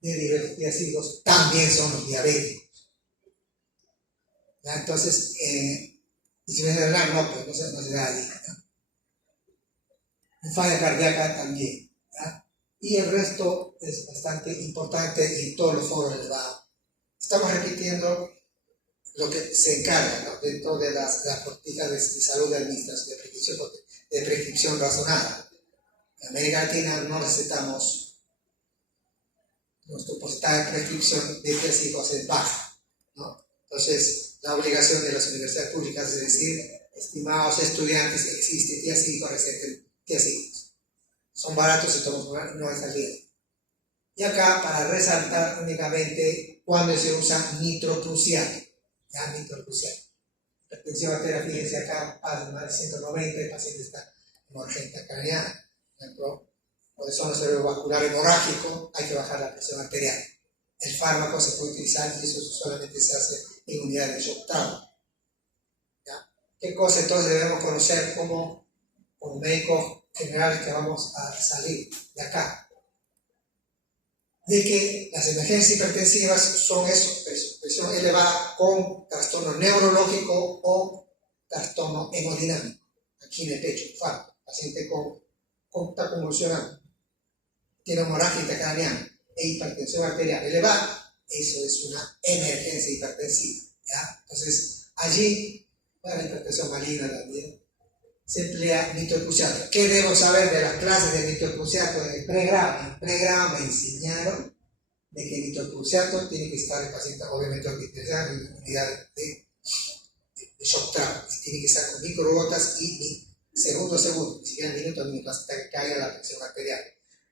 de diuréticos tiazídicos también son los diabéticos. ¿Ya? Entonces, insuficiencia renal no se da allí, ¿no? Falla cardíaca también, ¿ya? Y el resto es bastante importante en todos los foros elevados. Estamos repitiendo lo que se encarga, ¿no? Dentro de las políticas de salud de administración, de prescripción razonada. En América Latina no necesitamos, nuestro porcentaje de prescripción de tiazídicos es bajo, ¿no? Entonces, la obligación de las universidades públicas es decir, estimados estudiantes, existe tiazídicos, receten tiazídicos. Son baratos y no es al riesgo. Y acá, para resaltar únicamente cuando se usa nitroprusiano. ya nitrocruciato. Hipertensión arterial, fíjense acá, más de 190, el paciente está en urgencia craneana. Por ejemplo, por desórdenes cerebrovascular hemorrágico, hay que bajar la presión arterial. El fármaco se puede utilizar y eso solamente se hace en unidades de shock trauma. ¿Qué cosa entonces debemos conocer como médico general que vamos a salir de acá? De que las emergencias hipertensivas son eso, presión elevada con trastorno neurológico o trastorno hemodinámico. Aquí en el pecho, infarto, paciente está convulsionando, tiene hemorragia intracraneana e hipertensión arterial elevada, eso es una emergencia hipertensiva. ¿Ya? Entonces, allí, para la hipertensión maligna también, se emplea nitrocruciato. ¿Qué debo saber de las clases de nitrocruciato en el pregrado? En el pregrado me enseñaron de que el nitrocruciato tiene que estar el paciente, obviamente, hospitalizado en unidad de shock trauma. Tiene que estar con microgotas y segundo a segundo, ni siquiera minuto a minuto, hasta que caiga la presión arterial.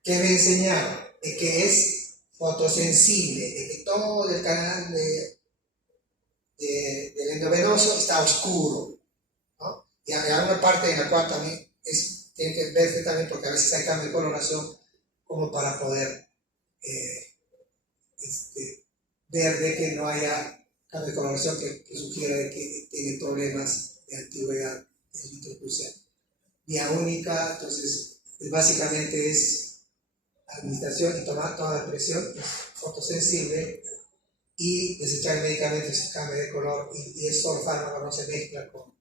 ¿Qué me enseñaron? De que es fotosensible, de que todo el canal del endovenoso está oscuro, ¿no? Y hay una parte en la cual también tiene que verse también, porque a veces hay cambio de coloración como para poder ver de que no haya cambio de coloración que sugiera de que tiene problemas de antigüedad el nitrocruciato. Vía única, entonces básicamente es administración y tomar toda la presión, es fotosensible, y desechar el medicamento se cambia de color y es solo fármaco, no se mezcla con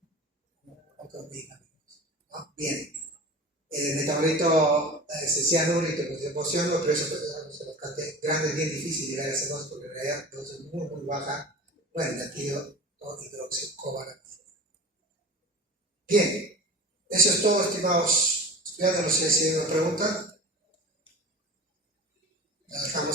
otros medicamentos, ¿no? Bien, el metabolito cianúrico pues se emociona, pero eso se los cante grande, es bien difícil llegar a ese dosis porque en realidad la dosis es muy muy baja, bueno, latido o hidroxicobalamina. Bien, eso es todo, estimados estudiantes, no sé si hay una pregunta. La dejamos.